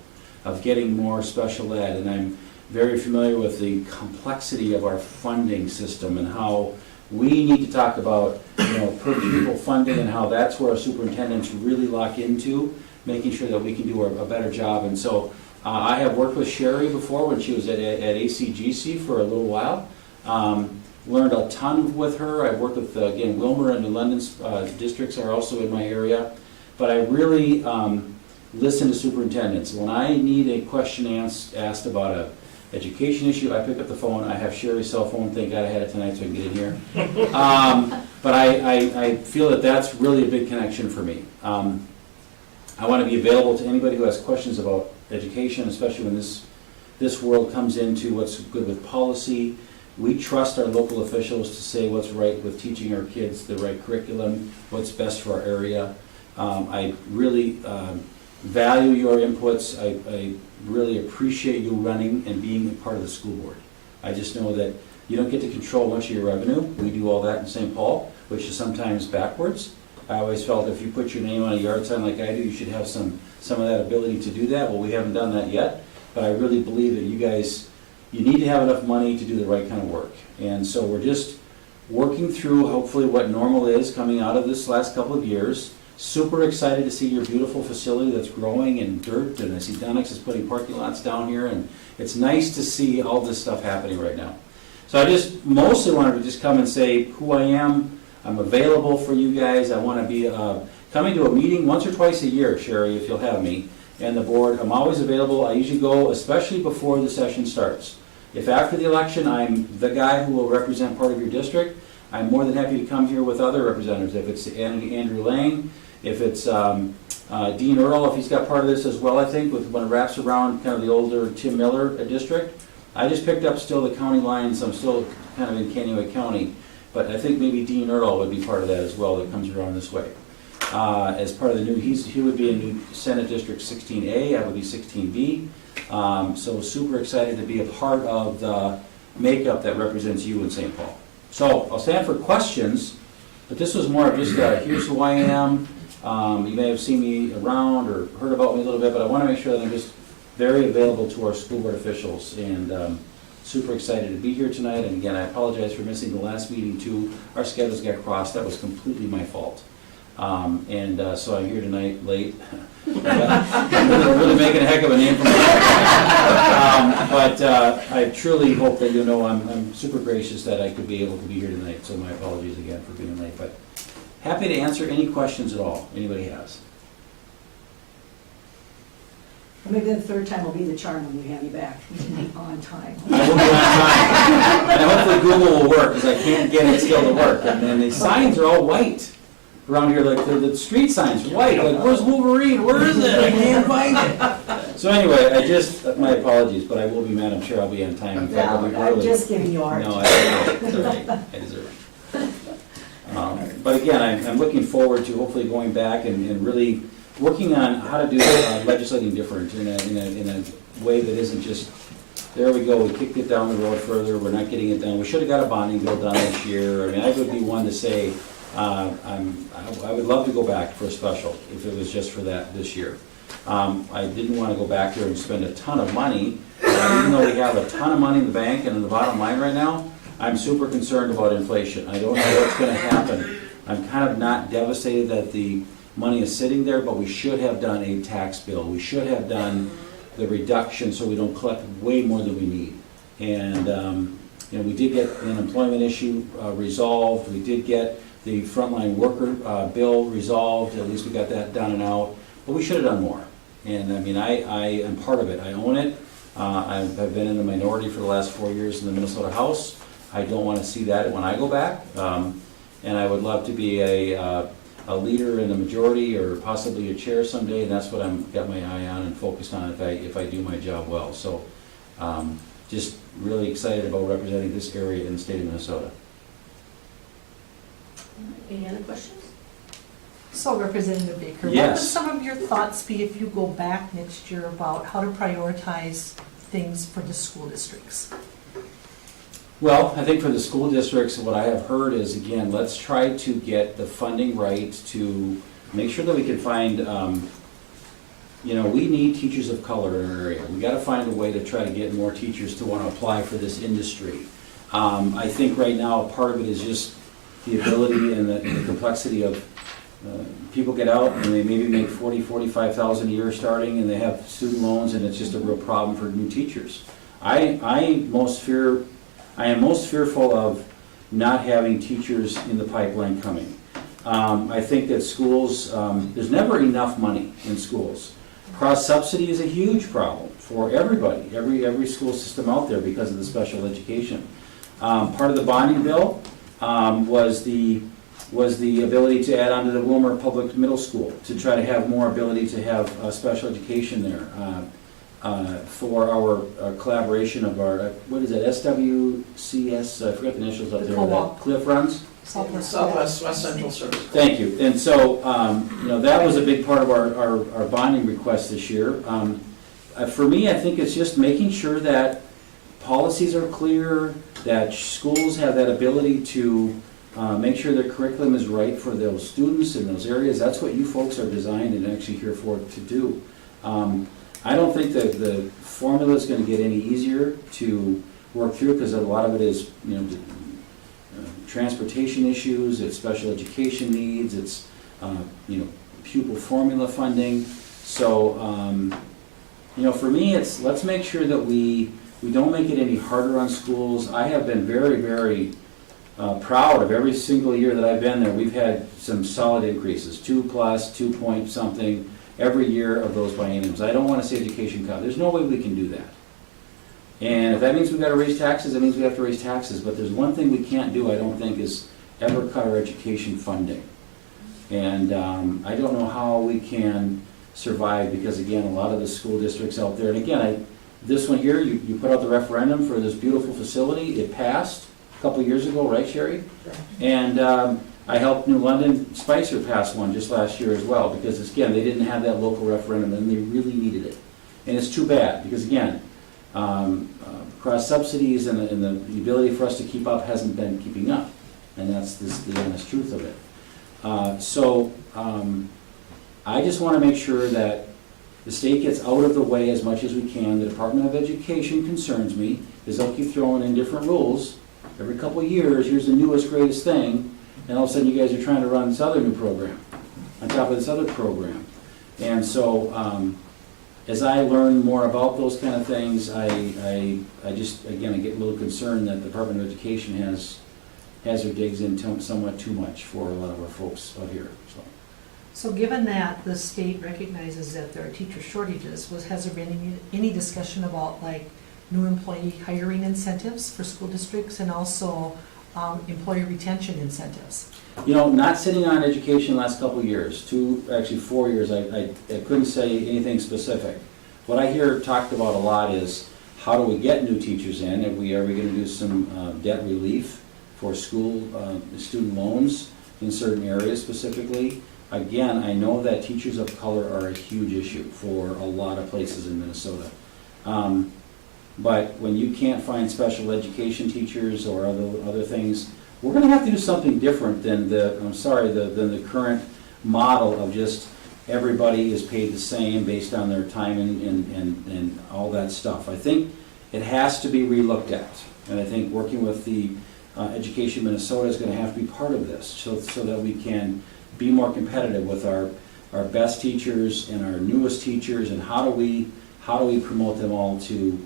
of getting more special ed, and I'm very familiar with the complexity of our funding system and how we need to talk about, per pupil funding and how that's where our superintendents really lock into, making sure that we can do a better job. And so I have worked with Sherry before when she was at ACGC for a little while. Learned a ton with her. I've worked with, again, Wilmer and New London's districts are also in my area. But I really listen to superintendents. When I need a question asked about a education issue, I pick up the phone. I have Sherry's cell phone. Thank God I had it tonight so I can get in here. But I feel that that's really a big connection for me. I want to be available to anybody who has questions about education, especially when this world comes into what's good with policy. We trust our local officials to say what's right with teaching our kids the right curriculum, what's best for our area. I really value your inputs. I really appreciate you running and being a part of the school board. I just know that you don't get to control much of your revenue. We do all that in St. Paul, which is sometimes backwards. I always felt if you put your name on a yard sign like I do, you should have some of that ability to do that. Well, we haven't done that yet, but I really believe that you guys, you need to have enough money to do the right kind of work. And so we're just working through hopefully what normal is coming out of this last couple of years. Super excited to see your beautiful facility that's growing in dirt, and I see Donex is putting parking lots down here, and it's nice to see all this stuff happening right now. So I just mostly wanted to just come and say who I am. I'm available for you guys. I want to be coming to a meeting once or twice a year, Sherry, if you'll have me, and the board. I'm always available. I usually go, especially before the session starts. If after the election I'm the guy who will represent part of your district, I'm more than happy to come here with other representatives. If it's Andrew Lang, if it's Dean Earl, if he's got part of this as well, I think, when it wraps around kind of the older Tim Miller district. I just picked up still the county lines. I'm still kind of in Kaneohe County, but I think maybe Dean Earl would be part of that as well that comes around this way. As part of the new, he would be in new Senate District 16A, I would be 16B. So super excited to be a part of the makeup that represents you in St. Paul. So I'll stand for questions, but this was more of just here's who I am. You may have seen me around or heard about me a little bit, but I want to make sure that I'm just very available to our school board officials, and super excited to be here tonight. And again, I apologize for missing the last meeting too. Our schedules got crossed. That was completely my fault. So I'm here tonight late. I'm really making a heck of a name for myself. But I truly hope that you know I'm super gracious that I could be able to be here tonight. So my apologies again for being late. But happy to answer any questions at all anybody has. Maybe the third time will be the charm when we have you back. You can be on time. I will be on time. And hopefully Google will work, because I can't get it still to work. And then the signs are all white around here, like the street signs are white. Like, where's Wolverine? Where is it? I can't find it. So anyway, my apologies, but I will be, Madam Chair, I'll be on time. In fact, I'll be early. I'm just giving you a hard No, time. it's all right. I deserve it. But again, I'm looking forward to hopefully going back and really working on how to do legislating different in a way that isn't just, there we go, we kicked it down the road further, we're not getting it done. We should have got a bonding bill done this year. I mean, I would be one to say, I would love to go back for a special if it was just for that this year. I didn't want to go back there and spend a ton of money. Even though we have a ton of money in the bank and in the bottom line right now, I'm super concerned about inflation. I don't know what's going to happen. I'm kind of not devastated that the money is sitting there, but we should have done a tax bill. We should have done the reduction so we don't collect way more than we need. And we did get the unemployment issue resolved. We did get the frontline worker bill resolved. At least we got that done and out. But we should have done more. And I mean, I am part of it. I own it. I've been in the minority for the last 4 years in the Minnesota House. I don't want to see that when I go back. And I would love to be a leader in the majority or possibly a chair someday, and that's what I'm got my eye on and focused on if I do my job well. So just really excited about representing this area in the state of Minnesota. Any other questions? So Representative Baker, what would Yes. some of your thoughts be if you go back next year about how to prioritize things for the school districts? Well, I think for the school districts, what I have heard is, again, let's try to get the funding right to make sure that we can find, we need teachers of color in our area. We gotta find a way to try to get more teachers to wanna apply for this industry. I think right now, part of it is just the ability and the complexity of, people get out and they maybe make $40,000-$45,000 a year starting, and they have student loans, and it's just a real problem for new teachers. I am most fearful of not having teachers in the pipeline coming. I think that schools, there's never enough money in schools. Cross-subsidy is a huge problem for everybody, every school system out there because of the special education. Part of the bonding bill was the ability to add on to the Wilmer Public Middle School, to try to have more ability to have special education there. For our collaboration of our, what is it, SWCS, I forgot the initials up The there, co-op. that Cliff runs? Southwest West Central Service. Thank you. And so, that was a big part of our bonding request this year. For me, I think it's just making sure that policies are clear, that schools have that ability to make sure their curriculum is right for those students in those areas. That's what you folks are designed and actually here for to do. I don't think that the formula is going to get any easier to work through, because a lot of it is, transportation issues, it's special education needs, it's, pupil formula funding. So, for me, it's, let's make sure that we don't make it any harder on schools. I have been very, very proud of every single year that I've been there. We've had some solid increases, 2+, 2 point something, every year of those bienniums. I don't want to say education cut. There's no way we can do that. And if that means we've got to raise taxes, that means we have to raise taxes. But there's one thing we can't do, I don't think, is ever cut our education funding. And I don't know how we can survive, because again, a lot of the school districts out there, and again, this one here, you put out the referendum for this beautiful facility. It passed a couple years ago, right, Sherry? And I helped New London Spicer pass one just last year as well, because again, they didn't have that local referendum and they really needed it. And it's too bad, because again, cross subsidies and the ability for us to keep up hasn't been keeping up. And that's the honest truth of it. So I just want to make sure that the state gets out of the way as much as we can. The Department of Education concerns me, because they'll keep throwing in different rules. Every couple of years, here's the newest, greatest thing, and all of a sudden you guys are trying to run this other new program on top of this other program. And so, as I learn more about those kind of things, I just, again, I get a little concerned that the Department of Education has their digs in somewhat too much for a lot of our folks out here, so. So given that the state recognizes that there are teacher shortages, has there been any discussion about like new employee hiring incentives for school districts, and also employee retention incentives? Not sitting on education the last couple of years, 4 years, I couldn't say anything specific. What I hear talked about a lot is, how do we get new teachers in? Are we gonna do some debt relief for school student loans in certain areas specifically? Again, I know that teachers of color are a huge issue for a lot of places in Minnesota. But when you can't find special education teachers or other things, we're gonna have to do something different than than the current model of just everybody is paid the same based on their time and all that stuff. I think it has to be relooked at. And I think working with the Education Minnesota is gonna have to be part of this, so that we can be more competitive with our best teachers and our newest teachers, and how do we promote them all to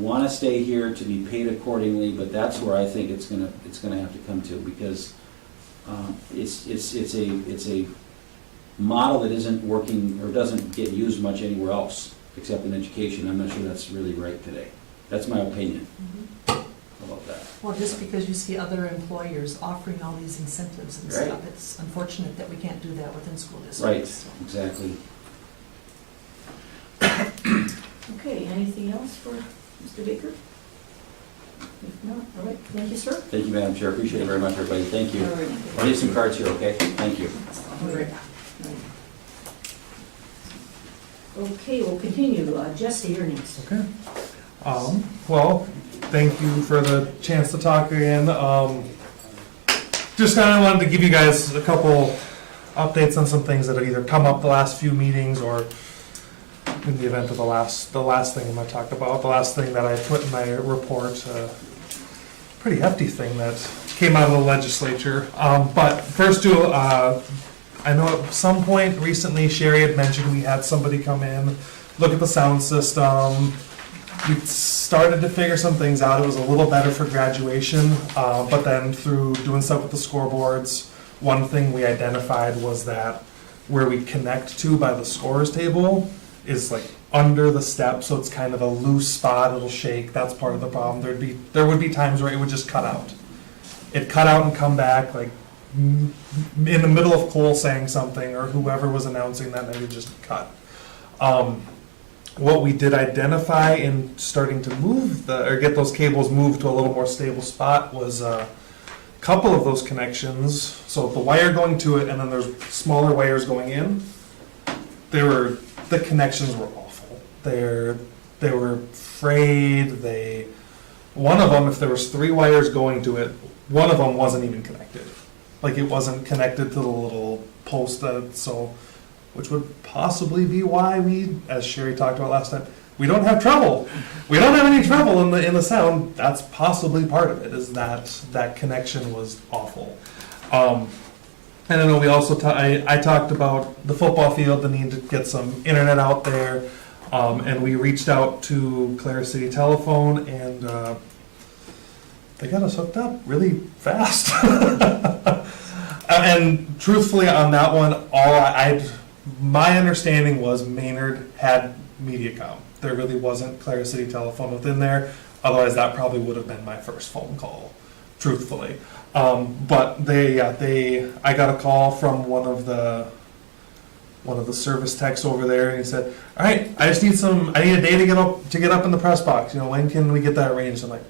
want to stay here, to be paid accordingly. But that's where I think it's gonna have to come to, because it's a model that isn't working or doesn't get used much anywhere else except in education. I'm not sure that's really right today. That's my opinion. How about that? Well, just because you see other employers offering all these incentives and Right. stuff, it's unfortunate that we can't do that within school Right, districts. exactly. Okay, anything else for Mr. Baker? If not, all right, thank you, sir. Thank you, Madam Chair, appreciate it very much, everybody, thank you. All right. I'll leave some cards here, okay? Thank you. All right. Okay, we'll continue. Jesse, you're next. Okay. Well, thank you for the chance to talk again. Just kind of wanted to give you guys a couple updates on some things that have either come up the last few meetings or in the event of the last thing I'm gonna talk about, the last thing that I put in my report, pretty hefty thing that came out of the legislature. But first I know at some point recently Sherry had mentioned we had somebody come in, look at the sound system. We started to figure some things out. It was a little better for graduation, but then through doing stuff with the scoreboards, one thing we identified was that where we connect to by the scores table is like under the step, so it's kind of a loose spot, it'll shake. That's part of the problem. There would be times where it would just cut out. It'd cut out and come back like in the middle of Cole saying something or whoever was announcing that, and it would just cut. What we did identify in starting to move get those cables moved to a little more stable spot was a couple of those connections. So the wire going to it, and then there's smaller wires going in. The connections were awful. They were frayed. One of them, if there was 3 wires going to it, one of them wasn't even connected. Like it wasn't connected to the little post which would possibly be why we, as Sherry talked about last time, we don't have trouble. We don't have any trouble in the sound. That's possibly part of it, is that connection was awful. And I know we also I talked about the football field, the need to get some internet out there, and we reached out to Clare City Telephone, and they got us hooked up really fast. And truthfully, on that one, my understanding was Maynard had Mediacom. There really wasn't Clare City Telephone within there. Otherwise, that probably would have been my first phone call, truthfully. But I got a call from one of the service techs over there, and he said, "All right, I need a day to get up in the press box. You know, when can we get that arranged?" I'm like,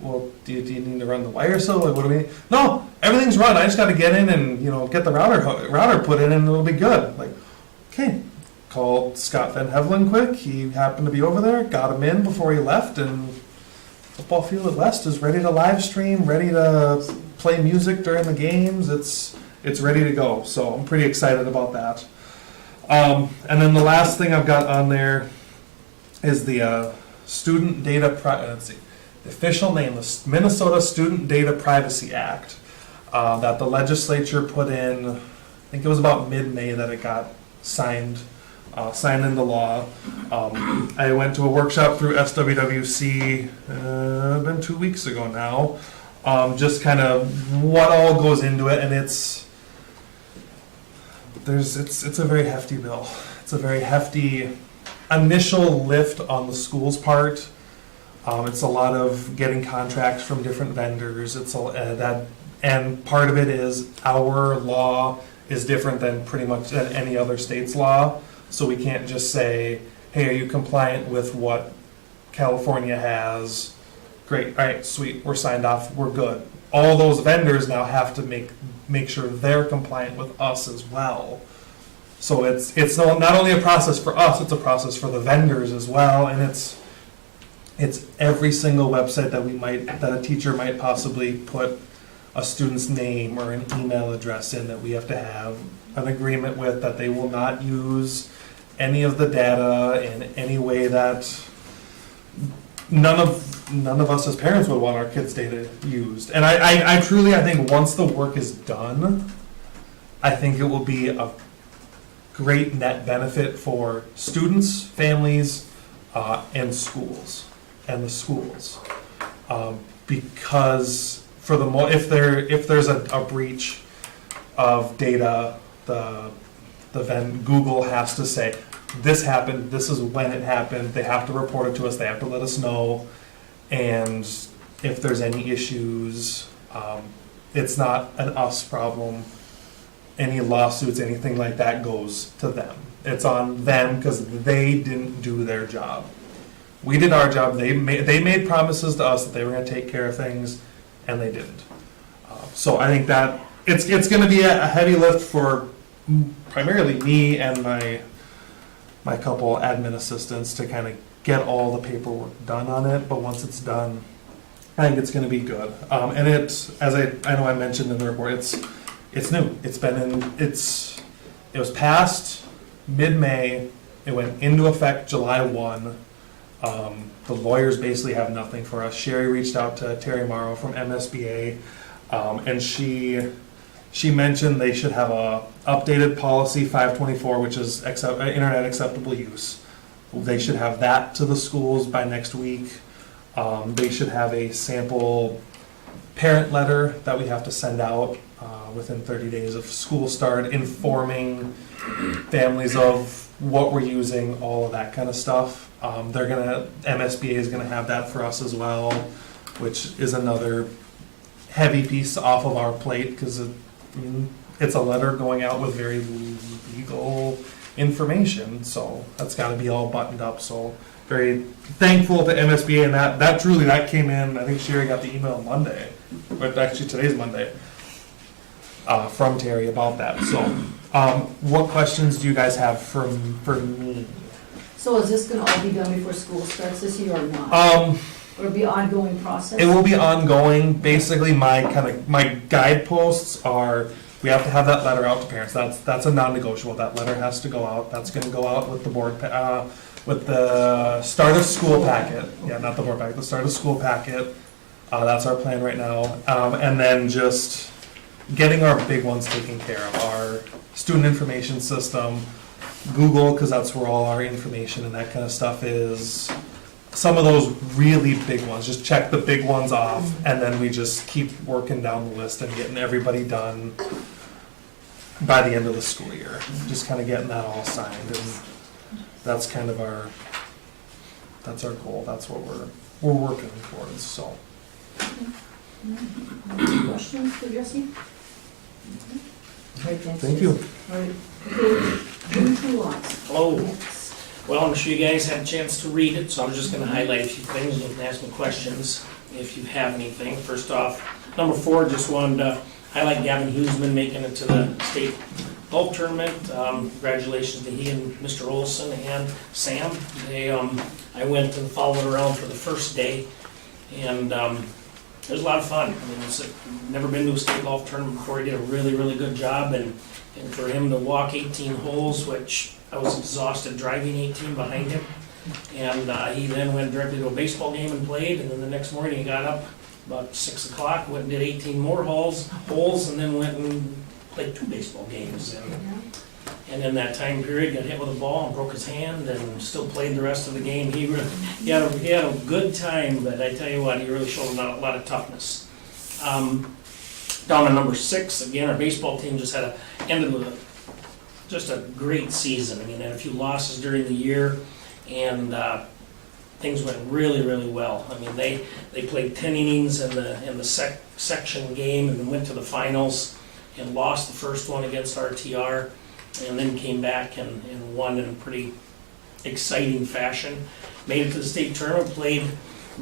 "Well, do you need to run the wire still? Like, what do we need?" "No, everything's run. I just got to get in and get the router put in, and it'll be good." I'm like, okay. Called Scott Van Hevelen quick. He happened to be over there. Got him in before he left, and football field at West is ready to live stream, ready to play music during the games. It's ready to go. So I'm pretty excited about that. And then the last thing I've got on there is the student data. Let's see. The official name, the Minnesota Student Data Privacy Act, that the legislature put in. I think it was about mid-May that it got signed into law. I went to a workshop through SWWC, been 2 weeks ago now, just kind of what all goes into it, and it's a very hefty bill. It's a very hefty initial lift on the school's part. It's a lot of getting contracts from different vendors. And part of it is our law is different than pretty much any other state's law. So we can't just say, "Hey, are you compliant with what California has?" Great, all right, sweet, we're signed off, we're good. All those vendors now have to make sure they're compliant with us as well. So it's not only a process for us, it's a process for the vendors as well, and it's every single website that a teacher might possibly put a student's name or an email address in, that we have to have an agreement with, that they will not use any of the data in any way that none of us as parents would want our kids' data used. And I truly think once the work is done, I think it will be a great net benefit for students, families, and schools, because if there's a breach of data, Google has to say, "This happened, this is when it happened," they have to report it to us, they have to let us know, and if there's any issues, it's not an us problem. Any lawsuits, anything like that goes to them. It's on them because they didn't do their job. We did our job. They made promises to us that they were going to take care of things, and they didn't. So I think that it's going to be a heavy lift for primarily me and my couple admin assistants to kind of get all the paperwork done on it. But once it's done, I think it's going to be good. And it's, as I know I mentioned in the report, it's new. It was passed mid-May. It went into effect July 1. The lawyers basically have nothing for us. Sherry reached out to Terry Morrow from MSBA, and she mentioned they should have a updated policy 524, which is internet acceptable use. They should have that to the schools by next week. They should have a sample parent letter that we have to send out within 30 days of school start, informing families of what we're using, all of that kind of stuff. MSBA is gonna have that for us as well, which is another heavy piece off of our plate, because it's a letter going out with very legal information, so that's gotta be all buttoned up. So very thankful to MSBA, and that came in, I think Sherry got the email Monday, but actually today's Monday, from Terry about that. So what questions do you guys have for me? So is this gonna all be done before school starts this year or not? Or it'll be an ongoing process? It will be ongoing. Basically, my guideposts are, we have to have that letter out to parents. That's a non-negotiable. That letter has to go out. That's gonna go out with the board, with the start of school packet. Yeah, not the board packet, the start of school packet. That's our plan right now. And then just getting our big ones taken care of. Our student information system, Google, because that's where all our information and that kind of stuff is. Some of those really big ones, just check the big ones off, and then we just keep working down the list and getting everybody done by the end of the school year. Just kind of getting that all signed, and that's kind of our goal. That's what we're working towards. So. Any questions for Jesse? Great, Thank you. All right, okay, 22 lots. Hello. Next. Well, I'm sure you guys had a chance to read it, so I'm just gonna highlight a few things, and you can ask me questions if you have anything. First off, number 4, just wanted to highlight Gavin Huseman making it to the state golf tournament. Congratulations to he and Mr. Olson and Sam. I went and followed around for the first day, and it was a lot of fun. I mean, I've never been to a state golf tournament before. He did a really, really good job, and for him to walk 18 holes, which I was exhausted driving 18 behind him, and he then went directly to a baseball game and played, and then the next morning he got up about 6 o'clock, went and did 18 more holes, and then went and played 2 baseball games. And in that time period, got hit with a ball and broke his hand, and still played the rest of the game. He had a good time, but I tell you what, he really showed a lot of toughness. Down to number 6, again, our baseball team just ended with just a great season. I mean, had a few losses during the year, and things went really, really well. I mean, they played 10 innings in the section game, and then went to the finals and lost the first one against RTR, and then came back and won in a pretty exciting fashion. Made it to the state tournament, played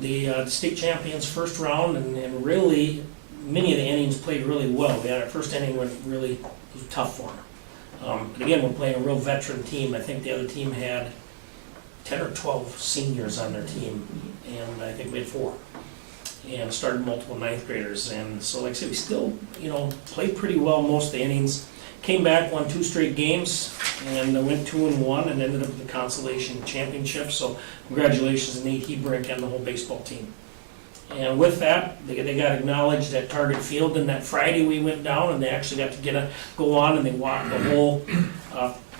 the state champions first round, and really, many of the innings played really well. We had our first inning went really was tough for them. But again, we're playing a real veteran team. I think the other team had 10 or 12 seniors on their team, and I think we had 4. And started multiple 9th graders. And so, like I said, we still, played pretty well most of the innings. Came back, won 2 straight games, and went 2-1, and ended up with the consolation championship. So congratulations to Nate Hebrink and the whole baseball team. And with that, they got acknowledged at Target Field. And that Friday we went down, and they actually got to go on, and they walked the whole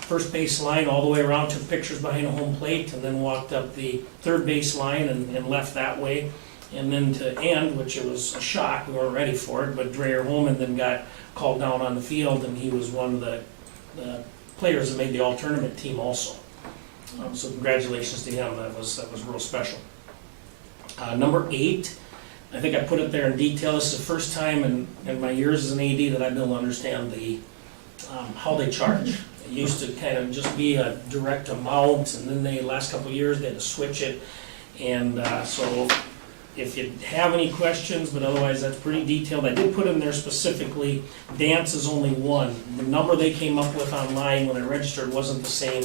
first base line all the way around, took pictures behind a home plate, and then walked up the third base line and left that way. And then to end, which it was a shock, we weren't ready for it, but Dreyer Holman then got called down on the field, and he was one of the players that made the all-tournament team also. So congratulations to him. That was real special. Number 8, I think I put it there in detail. This is the first time in my years as an AD that I've been able to understand how they charge. It used to kind of just be a direct amount, and then last couple of years they had to switch it. And so if you have any questions, but otherwise that's pretty detailed. I did put in there specifically, dance is only one. The number they came up with online when I registered wasn't the same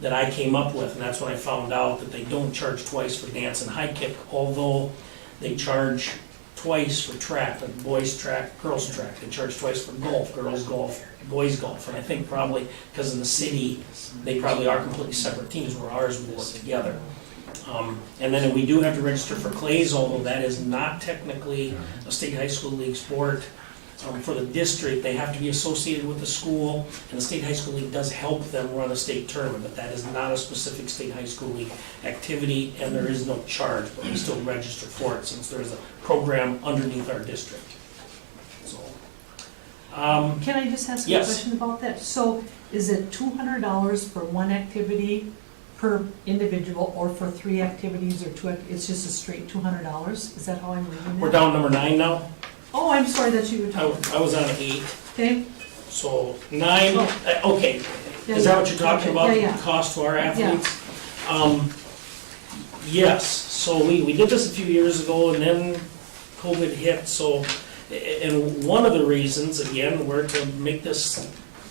that I came up with, and that's when I found out that they don't charge twice for dance and high kick, although they charge twice for track, like boys track, girls track. They charge twice for golf, girls golf, boys golf, and I think probably because in the city, they probably are completely separate teams, where ours would work together. And then we do have to register for clays, although that is not technically a state high school league sport. For the district, they have to be associated with the school, and the state high school league does help them run a state tournament, but that is not a specific state high school league activity, and there is no charge, but we still register for it since there is a program underneath our district. So, Can I just ask a Yes. question about that? So is it $200 for one activity per individual, or for 3 activities or it's just a straight $200? Is that how I'm reading it? we're down number 9 now. Oh, I'm sorry that you were talking. I was on 8, Okay, so 9, okay. Yeah, Is that what you're talking okay, about, yeah, the cost to our athletes? Yes, so we did this a few years ago, and then COVID hit, so, and one of the reasons, again, were to make this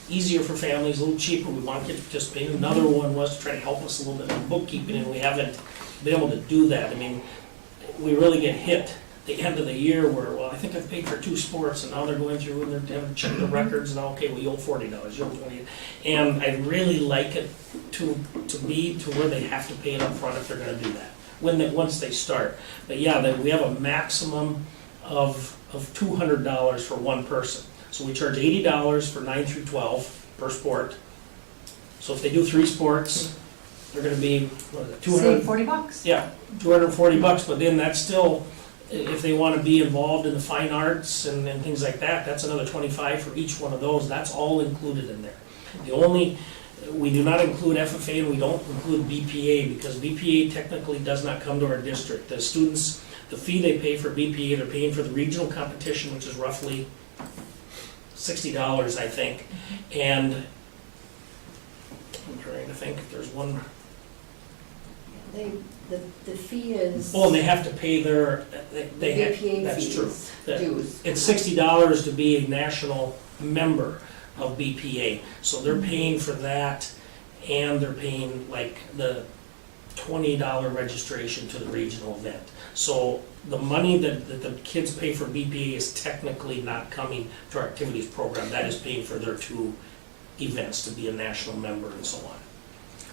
easier for families, a little cheaper, we want kids to participate. Another one was to try to help us a little bit with bookkeeping, and we haven't been able to do that. I mean, we really get hit the end of the year where, well, I think I've paid for 2 sports, and now they're going through and they're having to check the records, and okay, well, you owe $40, you owe $20. And I'd really like it to be to where they have to pay it up front if they're gonna do that, once they start. But yeah, we have a maximum of $200 for one person. So we charge $80 for 9 through 12 per sport. So if they do 3 sports, they're gonna be, what is it, 200? save $40. Yeah, $240, but then that's still, if they wanna be involved in the fine arts and things like that, that's another $25 for each one of those, that's all included in there. We do not include FFA and we don't include BPA, because BPA technically does not come to our district. The students, the fee they pay for BPA, they're paying for the regional competition, which is roughly $60, I think, and I'm trying to think if there's one. The fee is. Oh, and they have to pay their, they have, BPA that's true. fees, That- dues. It's $60 to be a national member of BPA, so they're paying for that, and they're paying like the $20 registration to the regional event. So the money that the kids pay for BPA is technically not coming to our activities program, that is paying for their 2 events to be a national member and so on.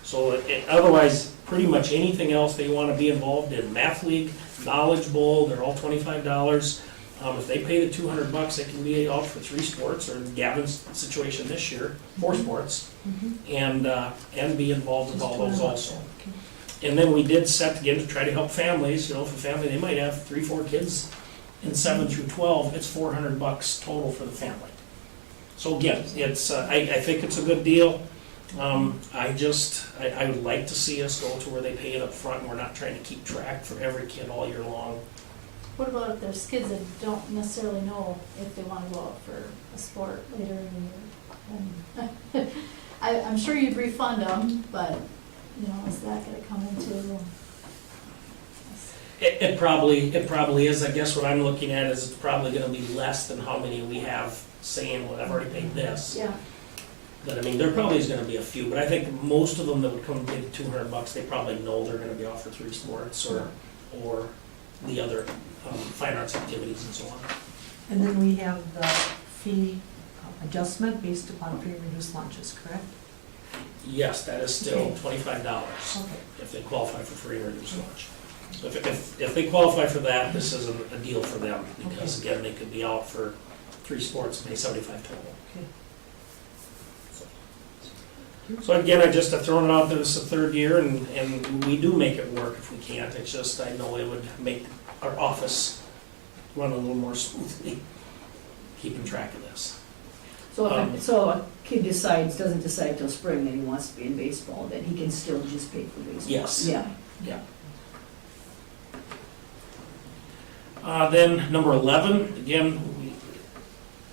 So otherwise, pretty much anything else they want to be involved in, Math League, Knowledge Bowl, they're all $25. If they pay the $200, they can be out for 3 sports, or in Gavin's situation this year, 4 sports, and be involved with all those also. And then we did set, again, to try to help families, if a family, they might have 3-4 kids in 7 through 12, it's $400 total for the family. So again, it's, I think it's a good deal. I would like to see us go to where they pay it up front, and we're not trying to keep track for every kid all year long. What about if there's kids that don't necessarily know if they wanna go out for a sport later in the year? I'm sure you'd refund them, but, is that gonna come into? It probably is. I guess what I'm looking at is it's probably gonna be less than how many we have saying, well, I've already paid this. Yeah, But I mean, there probably is gonna be a few, but I think most of them that would come and pay the $200, they probably know they're gonna be out for 3 sports or the other fine arts activities and so on. And then we have the fee adjustment based upon free and reduced lunches, correct? Yes, that is still Okay. $25 Okay. if they qualify for free or reduced lunch. So if they qualify for that, this is a deal for them, because again, they could be out for 3 sports and pay $75 total. So again, I just have thrown it out there, this is the 3rd year, and we do make it work if we can't. It's just, I know it would make our office run a little more smoothly, keeping track of this. So so a kid doesn't decide till spring that he wants to be in baseball, then he can still just pay for baseball? Yes. Yeah. Then number 11, again,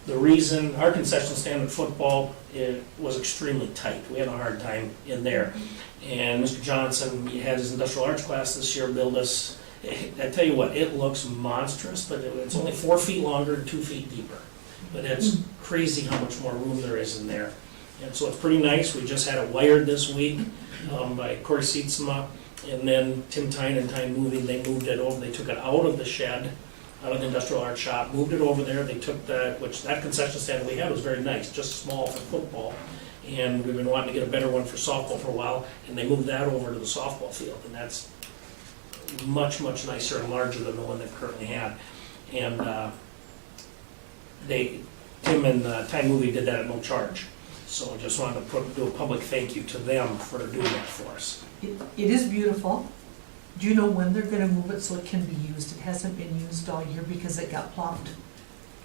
the reason, our concession stand at football it was extremely tight. We had a hard time in there. And Mr. Johnson, he had his industrial arts class this year build us, I tell you what, it looks monstrous, but it's only 4 feet longer and 2 feet deeper. But it's crazy how much more room there is in there. And so it's pretty nice. We just had it wired this week by Corey Seatsma. And then Tim Tyne and Tyne Moving, they moved it over. They took it out of the shed, out of the industrial arts shop, moved it over there. They took that, which that concession stand we had was very nice, just small for football. And we've been wanting to get a better one for softball for a while. And they moved that over to the softball field. And that's much, much nicer and larger than the one they've currently had. And Tim and Tyne Moving did that at no charge. So I just wanted to do a public thank you to them for doing that for us. It is beautiful. Do you know when they're gonna move it so it can be used? It hasn't been used all year because it got plopped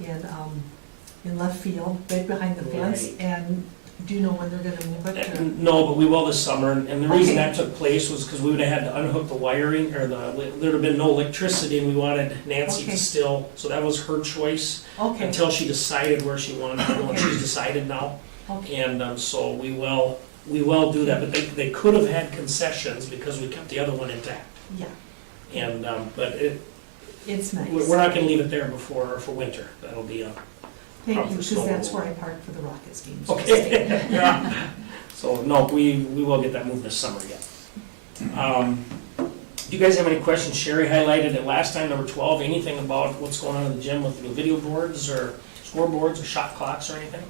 in left field, right behind the fence. Right. And do you know when they're gonna move it? or- No, but we will this summer, and the reason Okay. that took place was because we would have had to unhook the wiring, or there'd have been no electricity, and we wanted Nancy Okay. to still, so that was her choice, Okay, until she decided where she wanted to go, and Okay. she's decided now. okay, And so we will do that, but they could have had concessions because we kept the other one intact. yeah, And, but it's nice. we're not gonna leave it there for winter, that'll be a, Thank you, for because snow that's where I removal. parked for the Rockets games. okay. Yeah. So, no, we will get that moved this summer yet. Do you guys have any questions? Sherry highlighted it last time, number 12, anything about what's going on in the gym with the video boards or scoreboards or shot clocks or anything?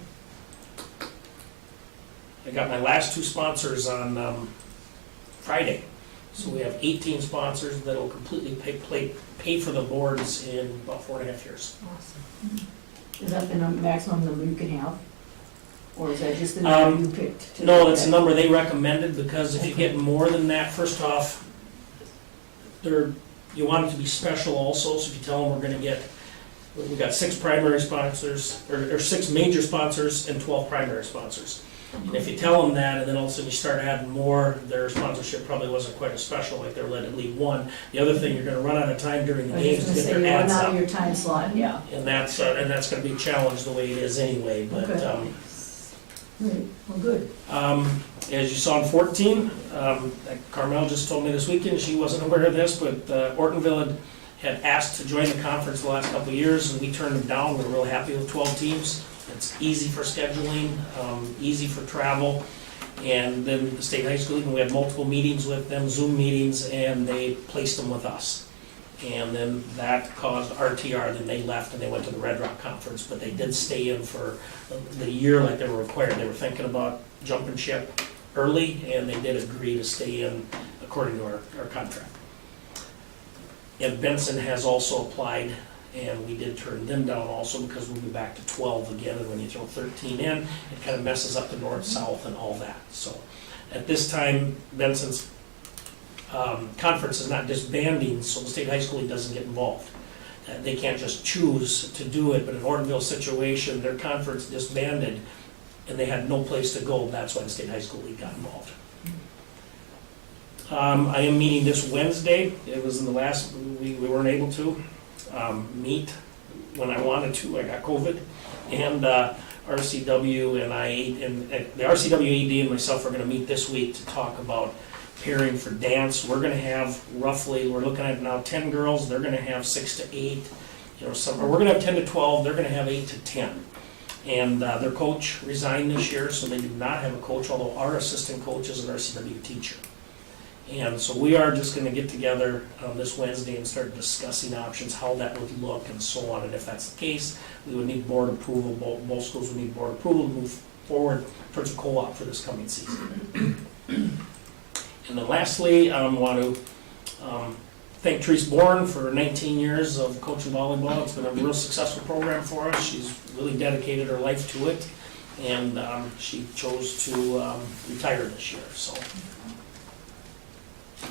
I got my last 2 sponsors on Friday. So we have 18 sponsors that'll completely pay for the boards in about 4.5 years. Awesome. Is that the maximum number you can have? Or is that just the number you picked? to No, do it's a that? number they recommended, because if you get more than that, first off, you want it to be special also, so if you tell them we're gonna get, we got 6 primary sponsors, or 6 major sponsors and 12 primary sponsors. And if you tell them that, and then all of a sudden you start adding more, their sponsorship probably wasn't quite as special, like they're letting leave 1. The other thing, you're gonna run out of time during the I was games just to gonna get say, their you run ads out up. of your time slot, yeah. And that's gonna be a challenge the way it is anyway, but, Okay. Right, well, good. As you saw in 14, Carmel just told me this weekend, she wasn't aware of this, but Ortonville had asked to join the conference the last couple of years, and we turned them down. We're real happy with 12 teams. It's easy for scheduling, easy for travel. And then the state high school, we had multiple meetings with them, Zoom meetings, and they placed them with us. And then that caused RTR, then they left and they went to the Red Rock Conference, but they did stay in for the year like they were required. They were thinking about jumping ship early, and they did agree to stay in according to our contract. And Benson has also applied, and we did turn them down also, because we'll be back to 12 again, and when you throw 13 in, it kind of messes up the north-south and all that. So at this time, Benson's conference is not disbanding, so the state high school league doesn't get involved. They can't just choose to do it, but in Ortonville's situation, their conference disbanded, and they had no place to go. That's why the state high school league got involved. I am meeting this Wednesday. It was in the last, we weren't able to meet when I wanted to. I got COVID. And RCW and the RCW AD and myself are gonna meet this week to talk about pairing for dance. We're gonna have roughly, we're looking at now 10 girls, they're gonna have 6 to 8, or we're gonna have 10 to 12, they're gonna have 8 to 10. And their coach resigned this year, so they do not have a coach, although our assistant coach is an RCW teacher. And so we are just gonna get together this Wednesday and start discussing options, how that would look and so on. And if that's the case, we would need board approval, both schools would need board approval to move forward towards a co-op for this coming season. And then lastly, I want to thank Therese Bourne for 19 years of coaching volleyball. It's been a real successful program for us. She's really dedicated her life to it, and she chose to retire this year. So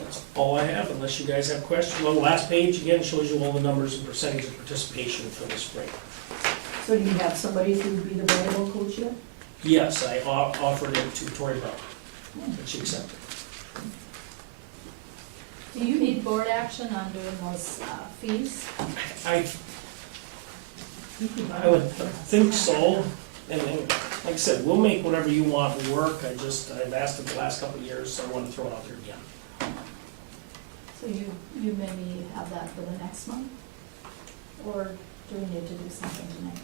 that's all I have, unless you guys have questions. Well, the last page again shows you all the numbers and percentage of participation for the spring. So do you have somebody to be the volleyball coach yet? Yes, I offered it to Tori Brown, and she accepted. Do you need board action on doing those fees? I would think so. And like I said, we'll make whatever you want work, I've asked it the last couple of years, so I want to throw it out there again. So you maybe have that for the next month? Or do we need to do something tonight?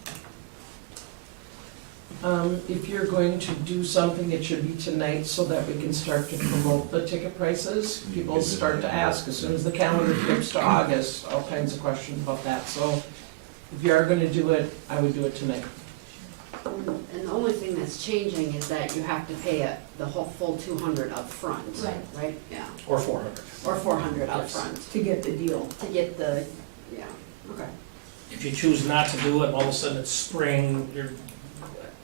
If you're going to do something, it should be tonight so that we can start to promote the ticket prices. People start to ask as soon as the calendar flips to August, all kinds of questions about that. So if you are gonna do it, I would do it tonight. And the only thing that's changing is that you have to pay the whole full 200 up front, Right. right? Yeah, Or 400. or 400 up Yes. front To get the deal. to get the, yeah, okay. If you choose not to do it, all of a sudden it's spring,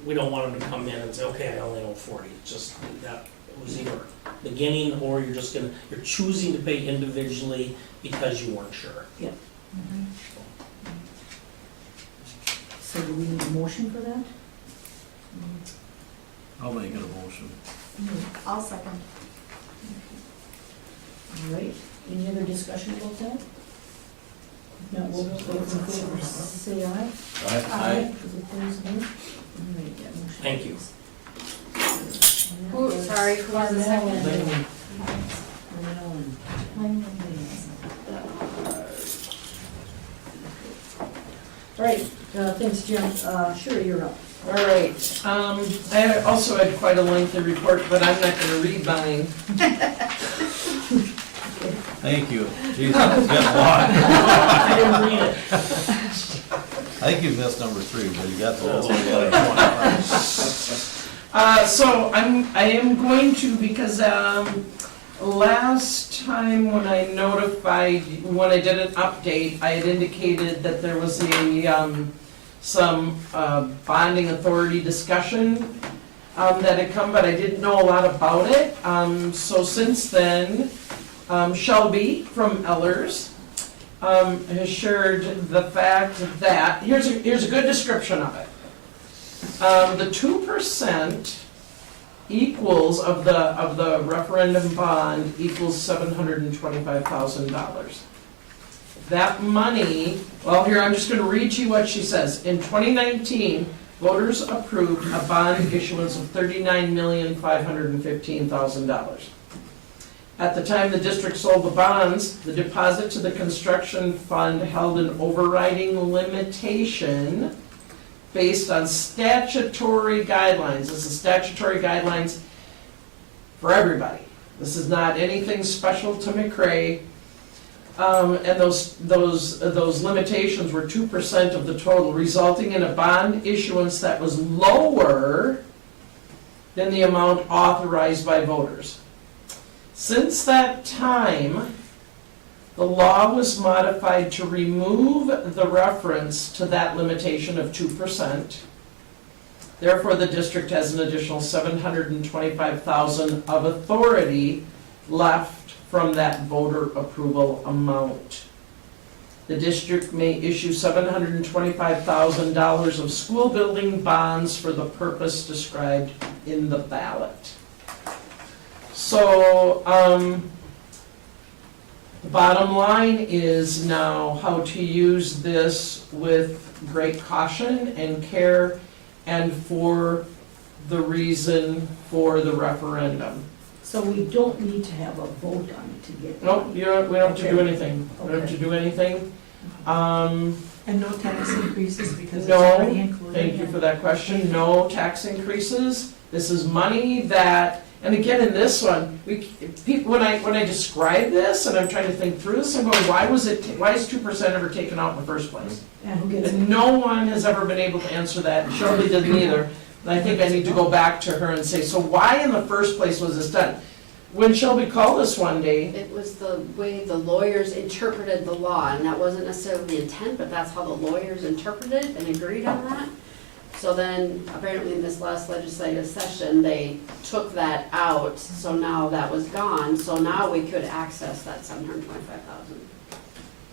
we don't want them to come in and say, okay, I only owe 40. It's just that it was either beginning or you're choosing to pay individually because you weren't sure. So do we need a motion for that? I'll make it a motion. I'll second. All right, any other discussion about that? If not, we'll vote in favor, say aye. Aye. Those opposed, no. All right, that motion. Thank you. Who, sorry, who was the second? Then All right, thanks, Jim. Sure, you're up. All right, I also had quite a lengthy report, but I'm not gonna read mine. Thank you. Jesus, it's been a lot. I didn't read it. I think you missed number 3, but you got the Oh, rest. So I am going to, because, last time when I when I did an update, I had indicated that there was some bonding authority discussion, that had come, but I didn't know a lot about it. So since then, Shelby from Ellers, has shared the fact that, here's a good description of it. The 2% equals of the referendum bond equals $725,000. That money, well, here, I'm just gonna read to you what she says. In 2019, voters approved a bond issuance of $39,515,000. At the time the district sold the bonds, the deposit to the construction fund held an overriding limitation based on statutory guidelines. This is statutory guidelines for everybody. This is not anything special to McRae. And those limitations were 2% of the total, resulting in a bond issuance that was lower than the amount authorized by voters. Since that time, the law was modified to remove the reference to that limitation of 2%. Therefore, the district has an additional $725,000 of authority left from that voter approval amount. The district may issue $725,000 of school building bonds for the purpose described in the ballot. So, the bottom line is now how to use this with great caution and care and for the reason for the referendum. So we don't need to have a vote on it to get. Nope, we don't have to do anything. We don't have to do anything. And no tax increases because it's No, already included? Thank you for that question. No tax increases. This is money that, and again, in this one, people, when I describe this and I'm trying to think through this, I'm going, why is 2% ever taken out in the first place? And who gets it? And no one has ever been able to answer that. Shirley didn't either. And I think I need to go back to her and say, so why in the first place was this done? When Shelby called us one day, It was the way the lawyers interpreted the law, and that wasn't necessarily the intent, but that's how the lawyers interpreted and agreed on that. So then, apparently in this last legislative session, they took that out, so now that was gone, so now we could access that $725,000.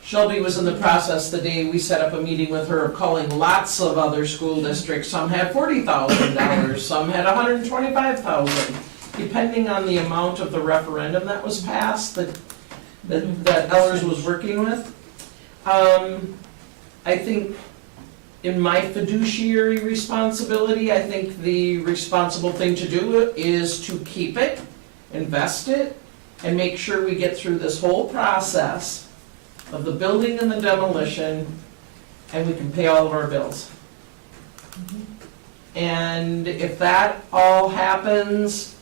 Shelby was in the process the day we set up a meeting with her of calling lots of other school districts. Some had $40,000, some had $125,000, depending on the amount of the referendum that was passed that Ellers was working with. I think in my fiduciary responsibility, I think the responsible thing to do is to keep it, invest it, and make sure we get through this whole process of the building and the demolition, and we can pay all of our bills. And if that all happens,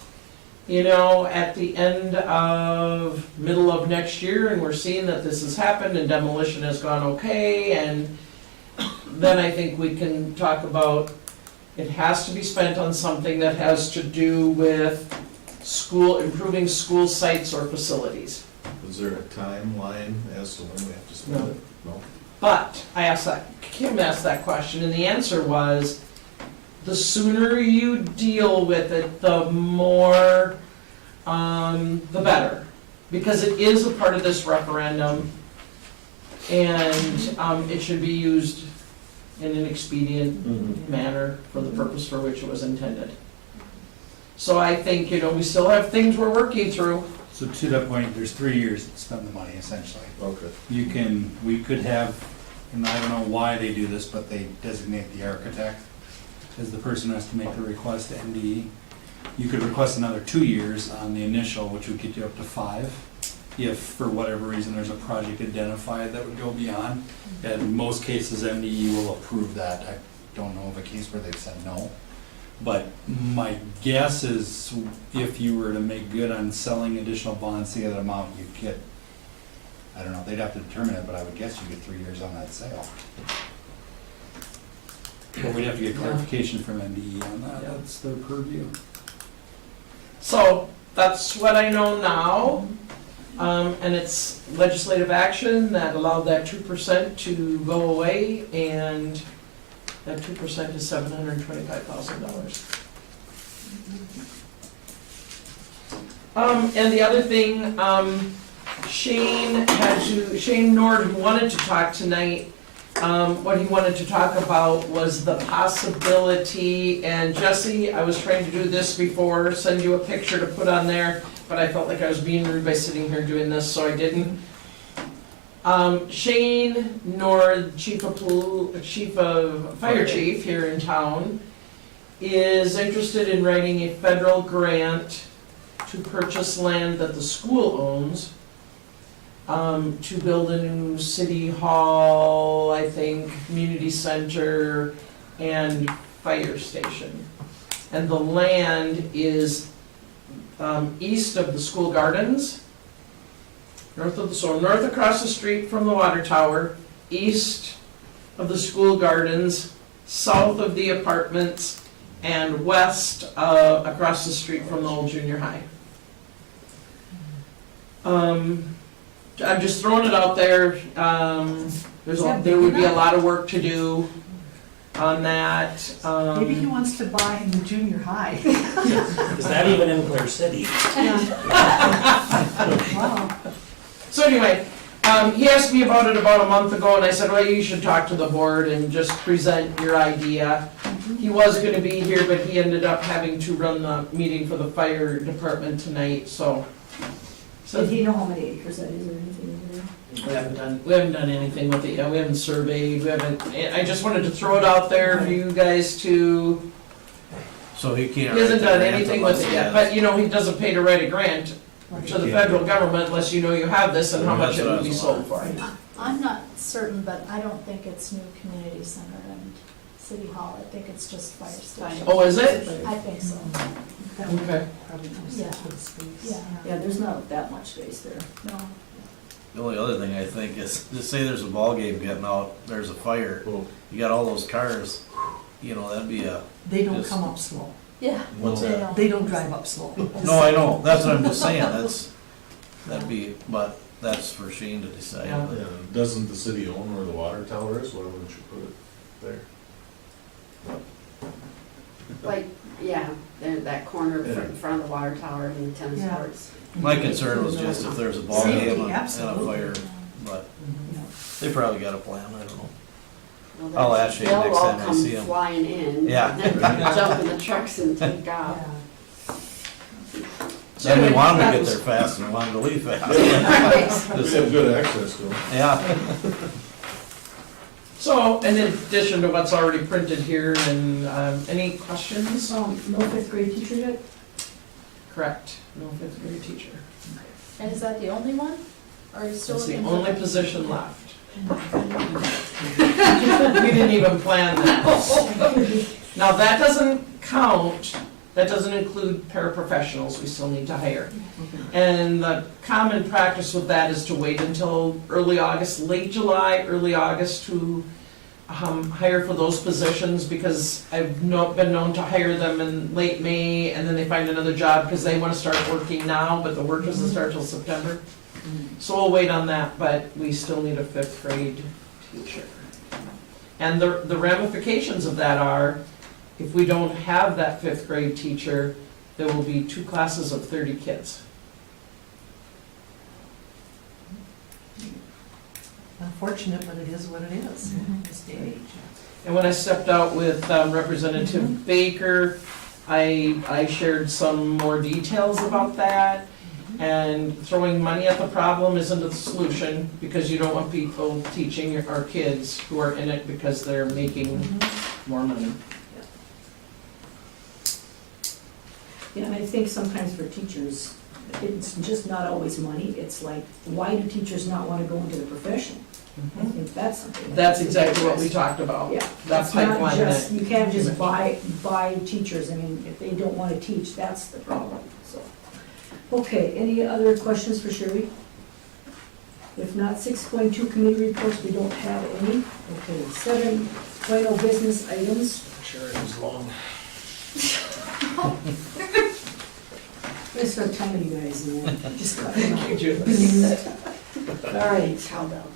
you know, at the end of, middle of next year, and we're seeing that this has happened and demolition has gone okay, and then I think we can talk about, it has to be spent on something that has to do with school, improving school sites or facilities. Is there a timeline as to when we have to spend it? No. But I asked that, Kim asked that question, and the answer was, the sooner you deal with it, the more, the better. Because it is a part of this referendum, and, it should be used in an expedient manner for the purpose for which it was intended. So I think, you know, we still have things we're working through. So to that point, there's 3 years to spend the money essentially. Okay. We could have, and I don't know why they do this, but they designate the architect as the person who has to make the request to NDE. You could request another 2 years on the initial, which would get you up to 5. If for whatever reason there's a project identified that would go beyond. In most cases, NDE will approve that. I don't know of a case where they've said no. But my guess is if you were to make good on selling additional bonds to get that amount, you'd get, I don't know, they'd have to determine it, but I would guess you get 3 years on that sale. But we'd have to get clarification from NDE on that, that's their purview. So that's what I know now. And it's legislative action that allowed that 2% to go away, and that 2% is $725,000. And the other thing, Shane Nord, who wanted to talk tonight, what he wanted to talk about was the possibility, and Jesse, I was trying to do this before, send you a picture to put on there, but I felt like I was being rude by sitting here doing this, so I didn't. Shane Nord, fire chief here in town, is interested in writing a federal grant to purchase land that the school owns, to build a new city hall, I think, community center, and fire station. And the land is east of the school gardens, north across the street from the water tower, east of the school gardens, south of the apartments, and west across the street from the old junior high. I'm just throwing it out there. There would be a lot of work to do on that. Maybe he wants to buy the junior high. Is that even in Clear City? Wow. So anyway, he asked me about it about a month ago, and I said, well, you should talk to the board and just present your idea. He was gonna be here, but he ended up having to run the meeting for the fire department tonight, so. Did he know how many acres that is or anything? We haven't done anything with it yet, we haven't surveyed, I just wanted to throw it out there for you guys to, So he can't. he hasn't write the done grant anything with unless it he yet, has- but you know, he doesn't pay to write a grant to the federal government unless you know you have this and how much it would be sold for. I'm not certain, but I don't think it's new community center and city hall, I think it's just fire station. Oh, is it? I think so, Okay. yeah. Yeah, there's not that much space there. No, The only other thing I think is, just say there's a ball game getting out, there's a fire, you got all those cars, you know, that'd be a, They don't Yes. come up slow. yeah. What's they that? don't. They don't drive up slow. no, I know, that's what I'm just saying, that'd be, but that's for Shane to decide. Yeah. Yeah, doesn't the city own where the water tower is? Why wouldn't you put it there? Like, yeah, there, that corner Yeah. in front of the water tower and the tennis Yeah. courts. My concern was just if there's a ball Safety, game and a absolutely. fire, but Yeah. they probably got a plan, I don't know. Well, I'll that's- ask Shane next time I see They'll all 'em. come flying in. Yeah. Then jump in the trucks and take off. Then we want them to get there fast and we want them to leave fast. We have good access to it. Yeah, So, in addition to what's already printed here, and any questions? No fifth grade teacher yet? Correct, no fifth grade teacher. And is that the only one? Or are you still That's the looking for? only position left. We didn't even plan that. Now, that doesn't count, that doesn't include paraprofessionals we still need to hire. And the common practice with that is to wait until early August, late July, early August to hire for those positions, because I've been known to hire them in late May, and then they find another job because they want to start working now, but the work doesn't start till September. So we'll wait on that, but we still need a fifth grade teacher. And the ramifications of that are, if we don't have that fifth grade teacher, there will be 2 classes of 30 kids. Unfortunate, but it is what it is in this day and age. And when I stepped out with Representative Baker, I shared some more details about that. And throwing money at the problem isn't the solution, because you don't want people teaching our kids who are in it because they're making more money. Yeah, and I think sometimes for teachers, it's just not always money. It's like, why do teachers not want to go into the profession? I think that's something. That's exactly what we talked about. Yeah. That It's not pipeline just, that, you can't just buy teachers. I mean, if they don't want to teach, that's the problem, so. Okay, any other questions for Sherry? If not, 6.2 committee reports, we don't have any. Okay, 7.0 business items. Sure, it was long. I'm gonna start timing you guys, just cut them out. All right. Cowbell.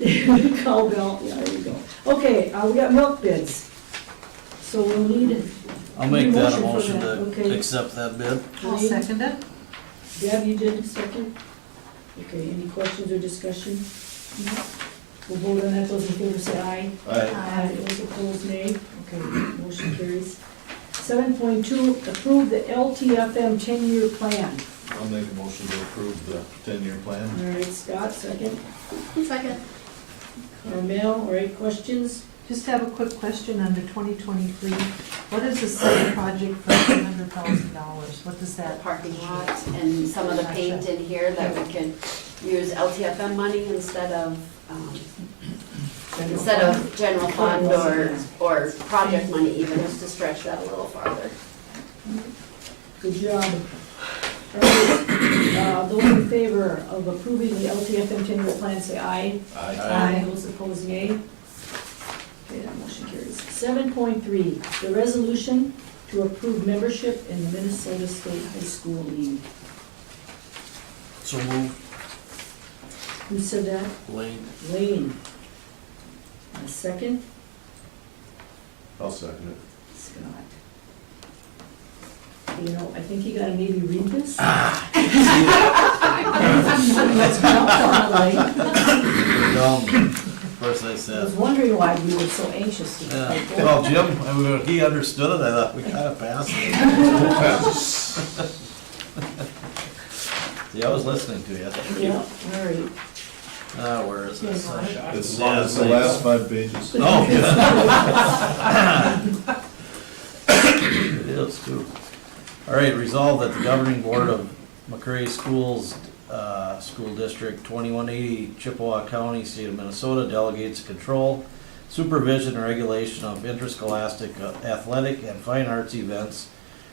Cowbell, yeah, there you go. Okay, we got milk bids. So we'll need. I'll make that a for motion that, to okay. accept that bid. I'll second it. Deb, you did second? Okay, any questions or discussion? No? We'll vote on that, those in favor say aye. Aye. Those opposed, nay. Okay, motion carries. 7.2, approve the LTFM 10-year plan. I'll make a motion to approve the 10-year plan. All right, Scott, second. Second. Carmel, all right, questions? Just have a quick question under 2023. What is the city project for $100,000? What does The that? parking lot and some of the paint in here that we can use LTFM money instead of general fund or project money even, just to stretch that a little farther. Good job. All right, those in favor of approving the LTFM 10-year plan, say aye. Aye. Those opposed, nay. Okay, that motion carries. 7.3, the resolution to approve membership in the Minnesota State High School League. So move. Who said that? Lane. Lane. A second? I'll second it. Scott. You know, I think you gotta maybe read this. Of course I I said. was wondering why you were so anxious to Yeah. type Well, Jim, I mean, he understood it, I thought we kind of passed it. Yeah, I was listening to you. Yeah, all right. Where is this? It's the last 5 pages. Oh, it is too. All right, resolved that the governing board of McRae Schools, School District 2180, Chippewa County, State of Minnesota, delegates control, supervision, and regulation of interscholastic athletic and fine arts events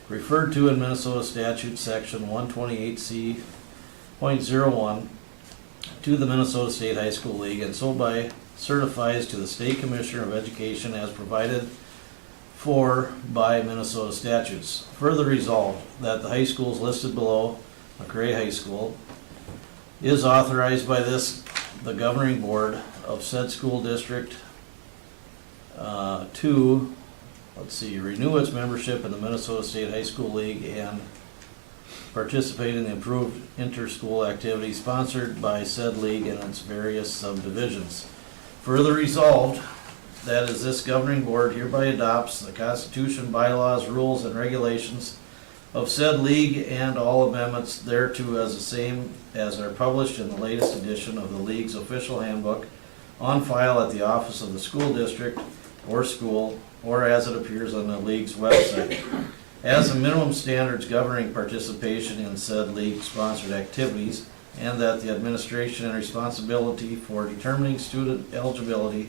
referred to in Minnesota Statute Section 128C.01 to the Minnesota State High School League, and so by certifies to the State Commissioner of Education as provided for by Minnesota statutes. Further resolved that the high schools listed below, McRae High School, is authorized by the governing board of said school district to, renew its membership in the Minnesota State High School League and participate in the approved inter-school activities sponsored by said league and its various subdivisions. Further resolved, that is, this governing board hereby adopts the Constitution, bylaws, rules, and regulations of said league and all amendments thereto as the same as are published in the latest edition of the league's official handbook on file at the office of the school district or school, or as it appears on the league's website, as the minimum standards governing participation in said league-sponsored activities, and that the administration and responsibility for determining student eligibility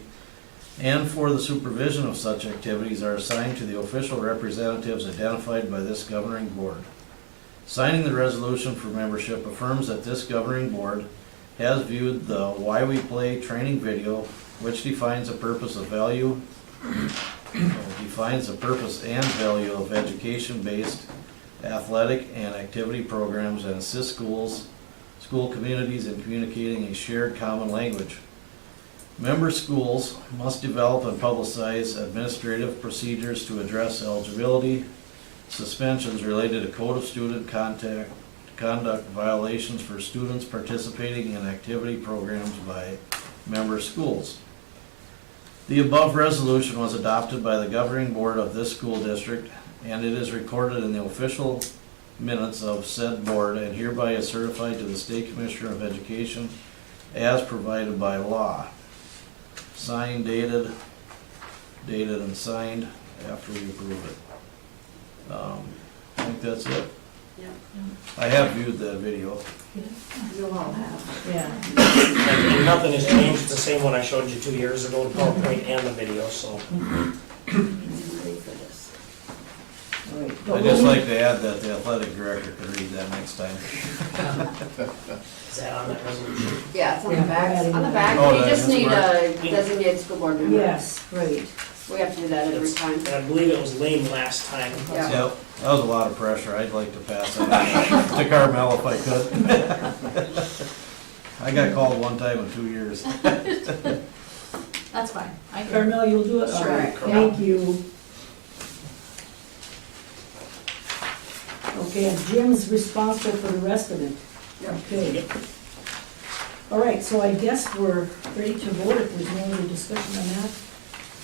and for the supervision of such activities are assigned to the official representatives identified by this governing board. Signing the resolution for membership affirms that this governing board has viewed the Why We Play training video, which defines the purpose and value of education-based athletic and activity programs, and assists school communities in communicating a shared common language. Member schools must develop and publicize administrative procedures to address eligibility, suspensions related to code of student conduct violations for students participating in activity programs by member schools. The above resolution was adopted by the governing board of this school district, and it is recorded in the official minutes of said board, and hereby is certified to the State Commissioner of Education as provided by law. Signed, dated and signed after we approve it. I think that's it. Yeah. I have viewed that video. You'll all have. Yeah. And nothing has changed, it's the same one I showed you 2 years ago, the PowerPoint and the video, so. Ready for this. All right. I'd just like to add that the athletic director could read that next time. Is that on that resolution? Yeah, it's on the Yeah, back. adding On the that. back, Oh, we that just is need correct. a designated school board member. Yes, right. We have to do that every time. And I believe it was lame last time. Yeah. Yep, that was a lot of pressure. I'd like to pass that on to Carmel if I could. I got called one time in 2 years. That's fine. I can. Carmel, you'll do it? All Sure. right, thank you. Okay, and Jim's responsible for the rest of it. Okay. All right, so I guess we're ready to vote if there's no other discussion on that.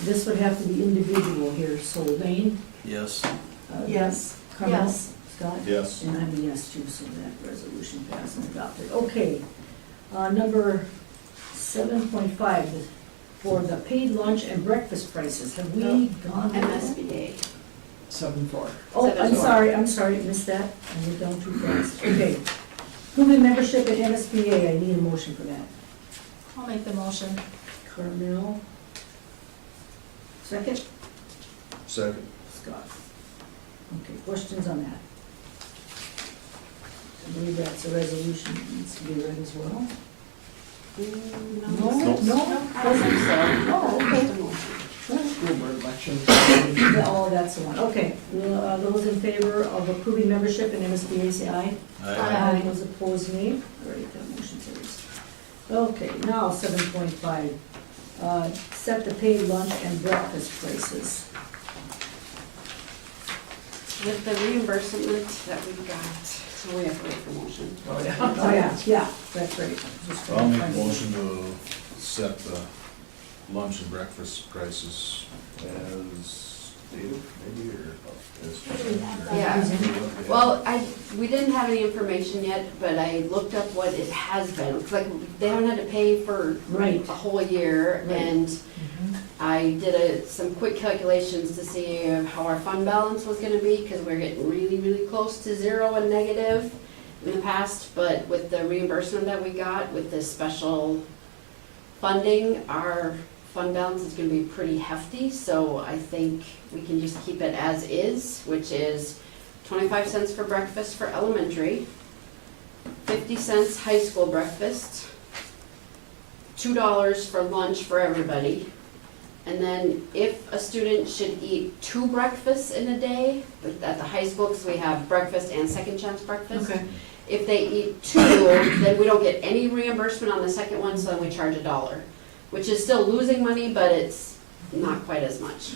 This would have to be individual here, so Lane? Yes. Yes. Carmel? Yes. Scott? Yes. And I'm a yes too, so that resolution passed and adopted. Okay, number 7.5, for the paid lunch and breakfast prices, have we gone? over that? MSBA. 7-4. Oh, I'm 7.4. sorry, I missed that, I went down too fast. Okay. Human membership at MSBA, I need a motion for that. I'll make the motion. Carmel. Second? Second. Scott. Okay, questions on that? I believe that's a resolution that needs to be read as well. No, no? I don't think so. Oh, okay. Just a motion. School board election. Oh, that's the one, okay. Those in favor of approving membership in MSBA, say aye. Aye. Those opposed, nay. All right, that motion carries. Okay, now 7.5, set the paid lunch and breakfast prices. With the reimbursement that we got, so we have to wait for motion. Oh, yeah, that's right. Just I'll make a trying to- motion to set the lunch and breakfast prices as stated, maybe, or as. Yeah. Well, we didn't have any information yet, but I looked up what it has been. It's like, they haven't had to pay for Right. a whole year, Right. and I did some quick calculations to see how our fund balance was gonna be, because we're getting really, really close to zero and negative in the past, but with the reimbursement that we got with this special funding, our fund balance is gonna be pretty hefty, so I think we can just keep it as is, which is 25 cents for breakfast for elementary, 50 cents high school breakfast, $2 for lunch for everybody. And then if a student should eat 2 breakfasts in a day, but at the high school, because we have breakfast and second chance breakfast. Okay. If they eat 2, then we don't get any reimbursement on the second one, so then we charge $1, which is still losing money, but it's not quite as much,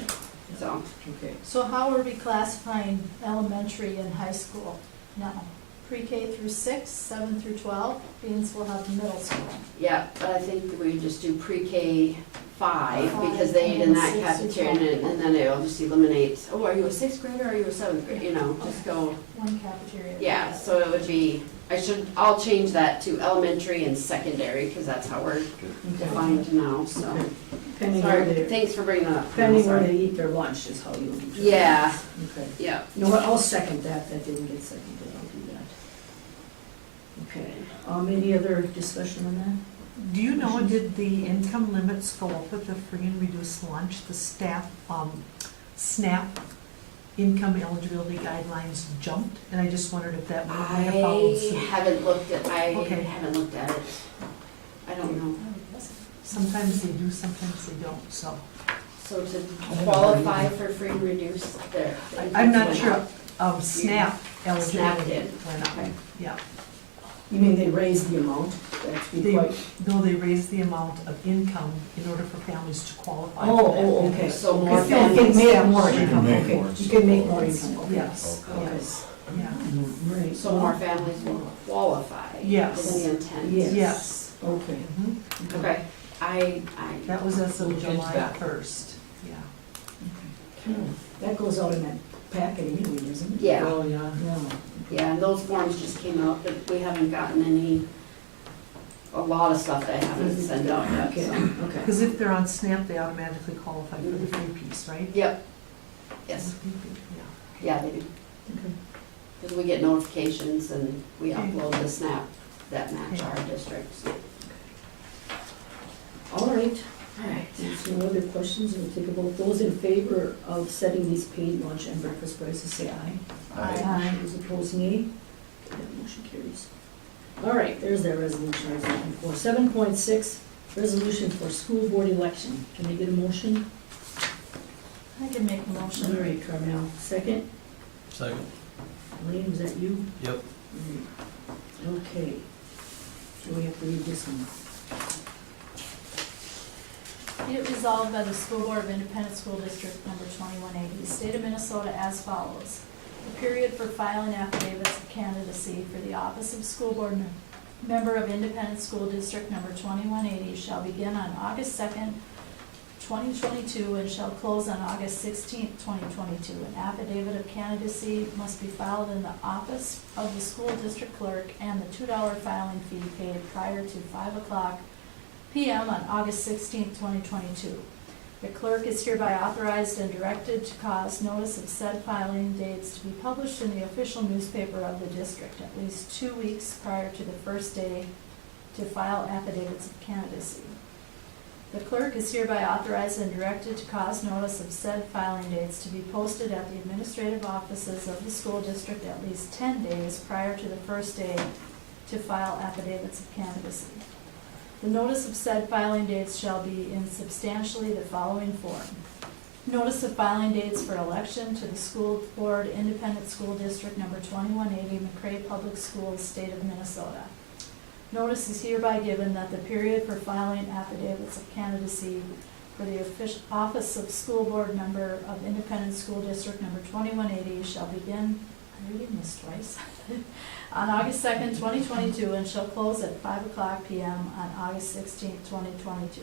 so. Okay. So how are we classifying elementary and high school now? Pre-K through 6, 7 through 12, means we'll have middle school. Yeah, but I think we just do pre-K 5, because they eat And in that 6 to cafeteria, 12. and then it'll just eliminate, oh, are you a 6th grader, or are you a 7th grader, you know, just go, One cafeteria. yeah, so it would be I'll change that to elementary and secondary, because that's how we're defined now, so. Okay. Depending where Sorry, they, thanks for bringing that up. depending where Sorry. they eat their lunch is how you determine. Yeah. this. Okay. Yeah. You know what, I'll second that, that didn't get seconded, I'll do that. Okay, any other discussion on that? Do you know, did the income limits go up with the free and reduced lunch? The staff, SNAP income eligibility guidelines jumped, and I just wondered if that might have followed I suit. haven't looked at, Okay. haven't looked at it. I don't know. Sometimes they do, sometimes they don't, so. So to qualify for free and reduced, there. I'm not sure, SNAP SNAP eligibility did. went up, Okay. yeah. You mean they raised the amount? That's be They, quite, no, they raised the amount of income in order for families to qualify oh, for that. oh, okay. So more You can families. make more You can income, make okay. more. You can make more income, okay. Yes, Okay. Yes. yeah, Right. So more families will qualify. Yes. Is the intent. Yes. yes. Okay. Mhm. Okay, I, That was as We'll of look into July that. 1st, yeah. That goes out in that packet anyway, doesn't it? yeah, Oh, yeah. No. yeah, and those forms just came out, but we haven't gotten a lot of stuff that I haven't sent out yet, Okay, so. okay. Because if they're on SNAP, they automatically qualify for the free piece, right? Yep, yes, Yeah. yeah, they do. Okay. Because we get notifications and we Okay. upload the SNAP that match our districts. All right. All right. There's no other questions, we'll take a vote. Those in favor of setting these paid lunch and breakfast prices, say aye. Aye. Those opposed, nay. That motion carries. All right, there's that resolution I was looking for. 7.6, resolution for school board election. Can I get a motion? I can make a All motion. right, Carmel. Second? Second. Elaine, was that you? Yep. Okay. Do we have to read this one? Be it resolved by the School Board of Independent School District Number 2180, State of Minnesota as follows. The period for filing affidavits of candidacy for the office of School Board Member of Independent School District Number 2180 shall begin on August 2nd, 2022, and shall close on August 16th, 2022. An affidavit of candidacy must be filed in the office of the school district clerk, and the $2 filing fee paid prior to 5:00 p.m. on August 16th, 2022. The clerk is hereby authorized and directed to cause notice of said filing dates to be published in the official newspaper of the district at least 2 weeks prior to the first day to file affidavits of candidacy. The clerk is hereby authorized and directed to cause notice of said filing dates to be posted at the administrative offices of the school district at least 10 days prior to the first day to file affidavits of candidacy. The notice of said filing dates shall be in substantially the following form. Notice of filing dates for election to the School Board Independent School District Number 2180, McCray Public Schools, State of Minnesota. Notice is hereby given that the period for filing affidavits of candidacy for the office of School Board Member of Independent School District Number 2180 shall begin, I'm reading this twice, on August 2nd, 2022, and shall close at 5:00 p.m. on August 16th, 2022.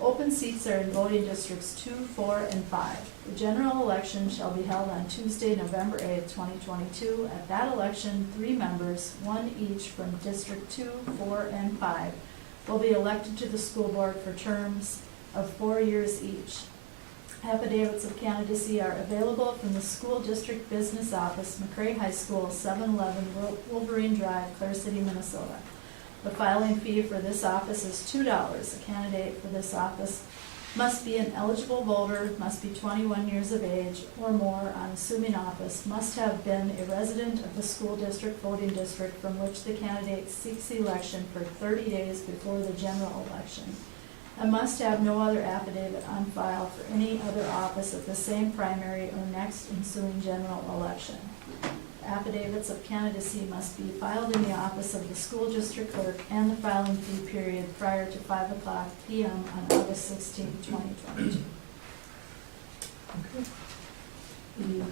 Open seats are in voting districts 2, 4, and 5. The general election shall be held on Tuesday, November 8th, 2022. At that election, 3 members, 1 each from District 2, 4, and 5, will be elected to the school board for terms of 4 years each. Affidavits of candidacy are available from the school district business office, McCray High School, 711 Wolverine Drive, Clare City, Minnesota. The filing fee for this office is $2. A candidate for this office must be an eligible voter, must be 21 years of age or more on assuming office, must have been a resident of the school district voting district from which the candidate seeks election for 30 days before the general election, and must have no other affidavit on file for any other office at the same primary or next ensuing general election. Affidavits of candidacy must be filed in the office of the school district clerk, and the filing fee period prior to 5:00 p.m. on August 16, 2022. Okay. Any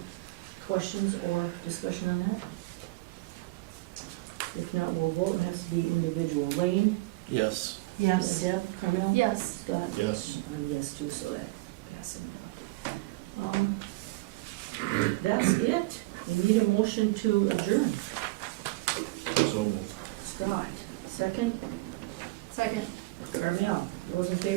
questions or discussion on that? If not, we'll vote. It has to be individual. Lane? Yes. Yes. Deb? Carmel? Yes. Scott? Yes. I'm yes too, so that passes. That's it. We need a motion to adjourn. So So moved. Scott, second, Second. Carmel, those in favor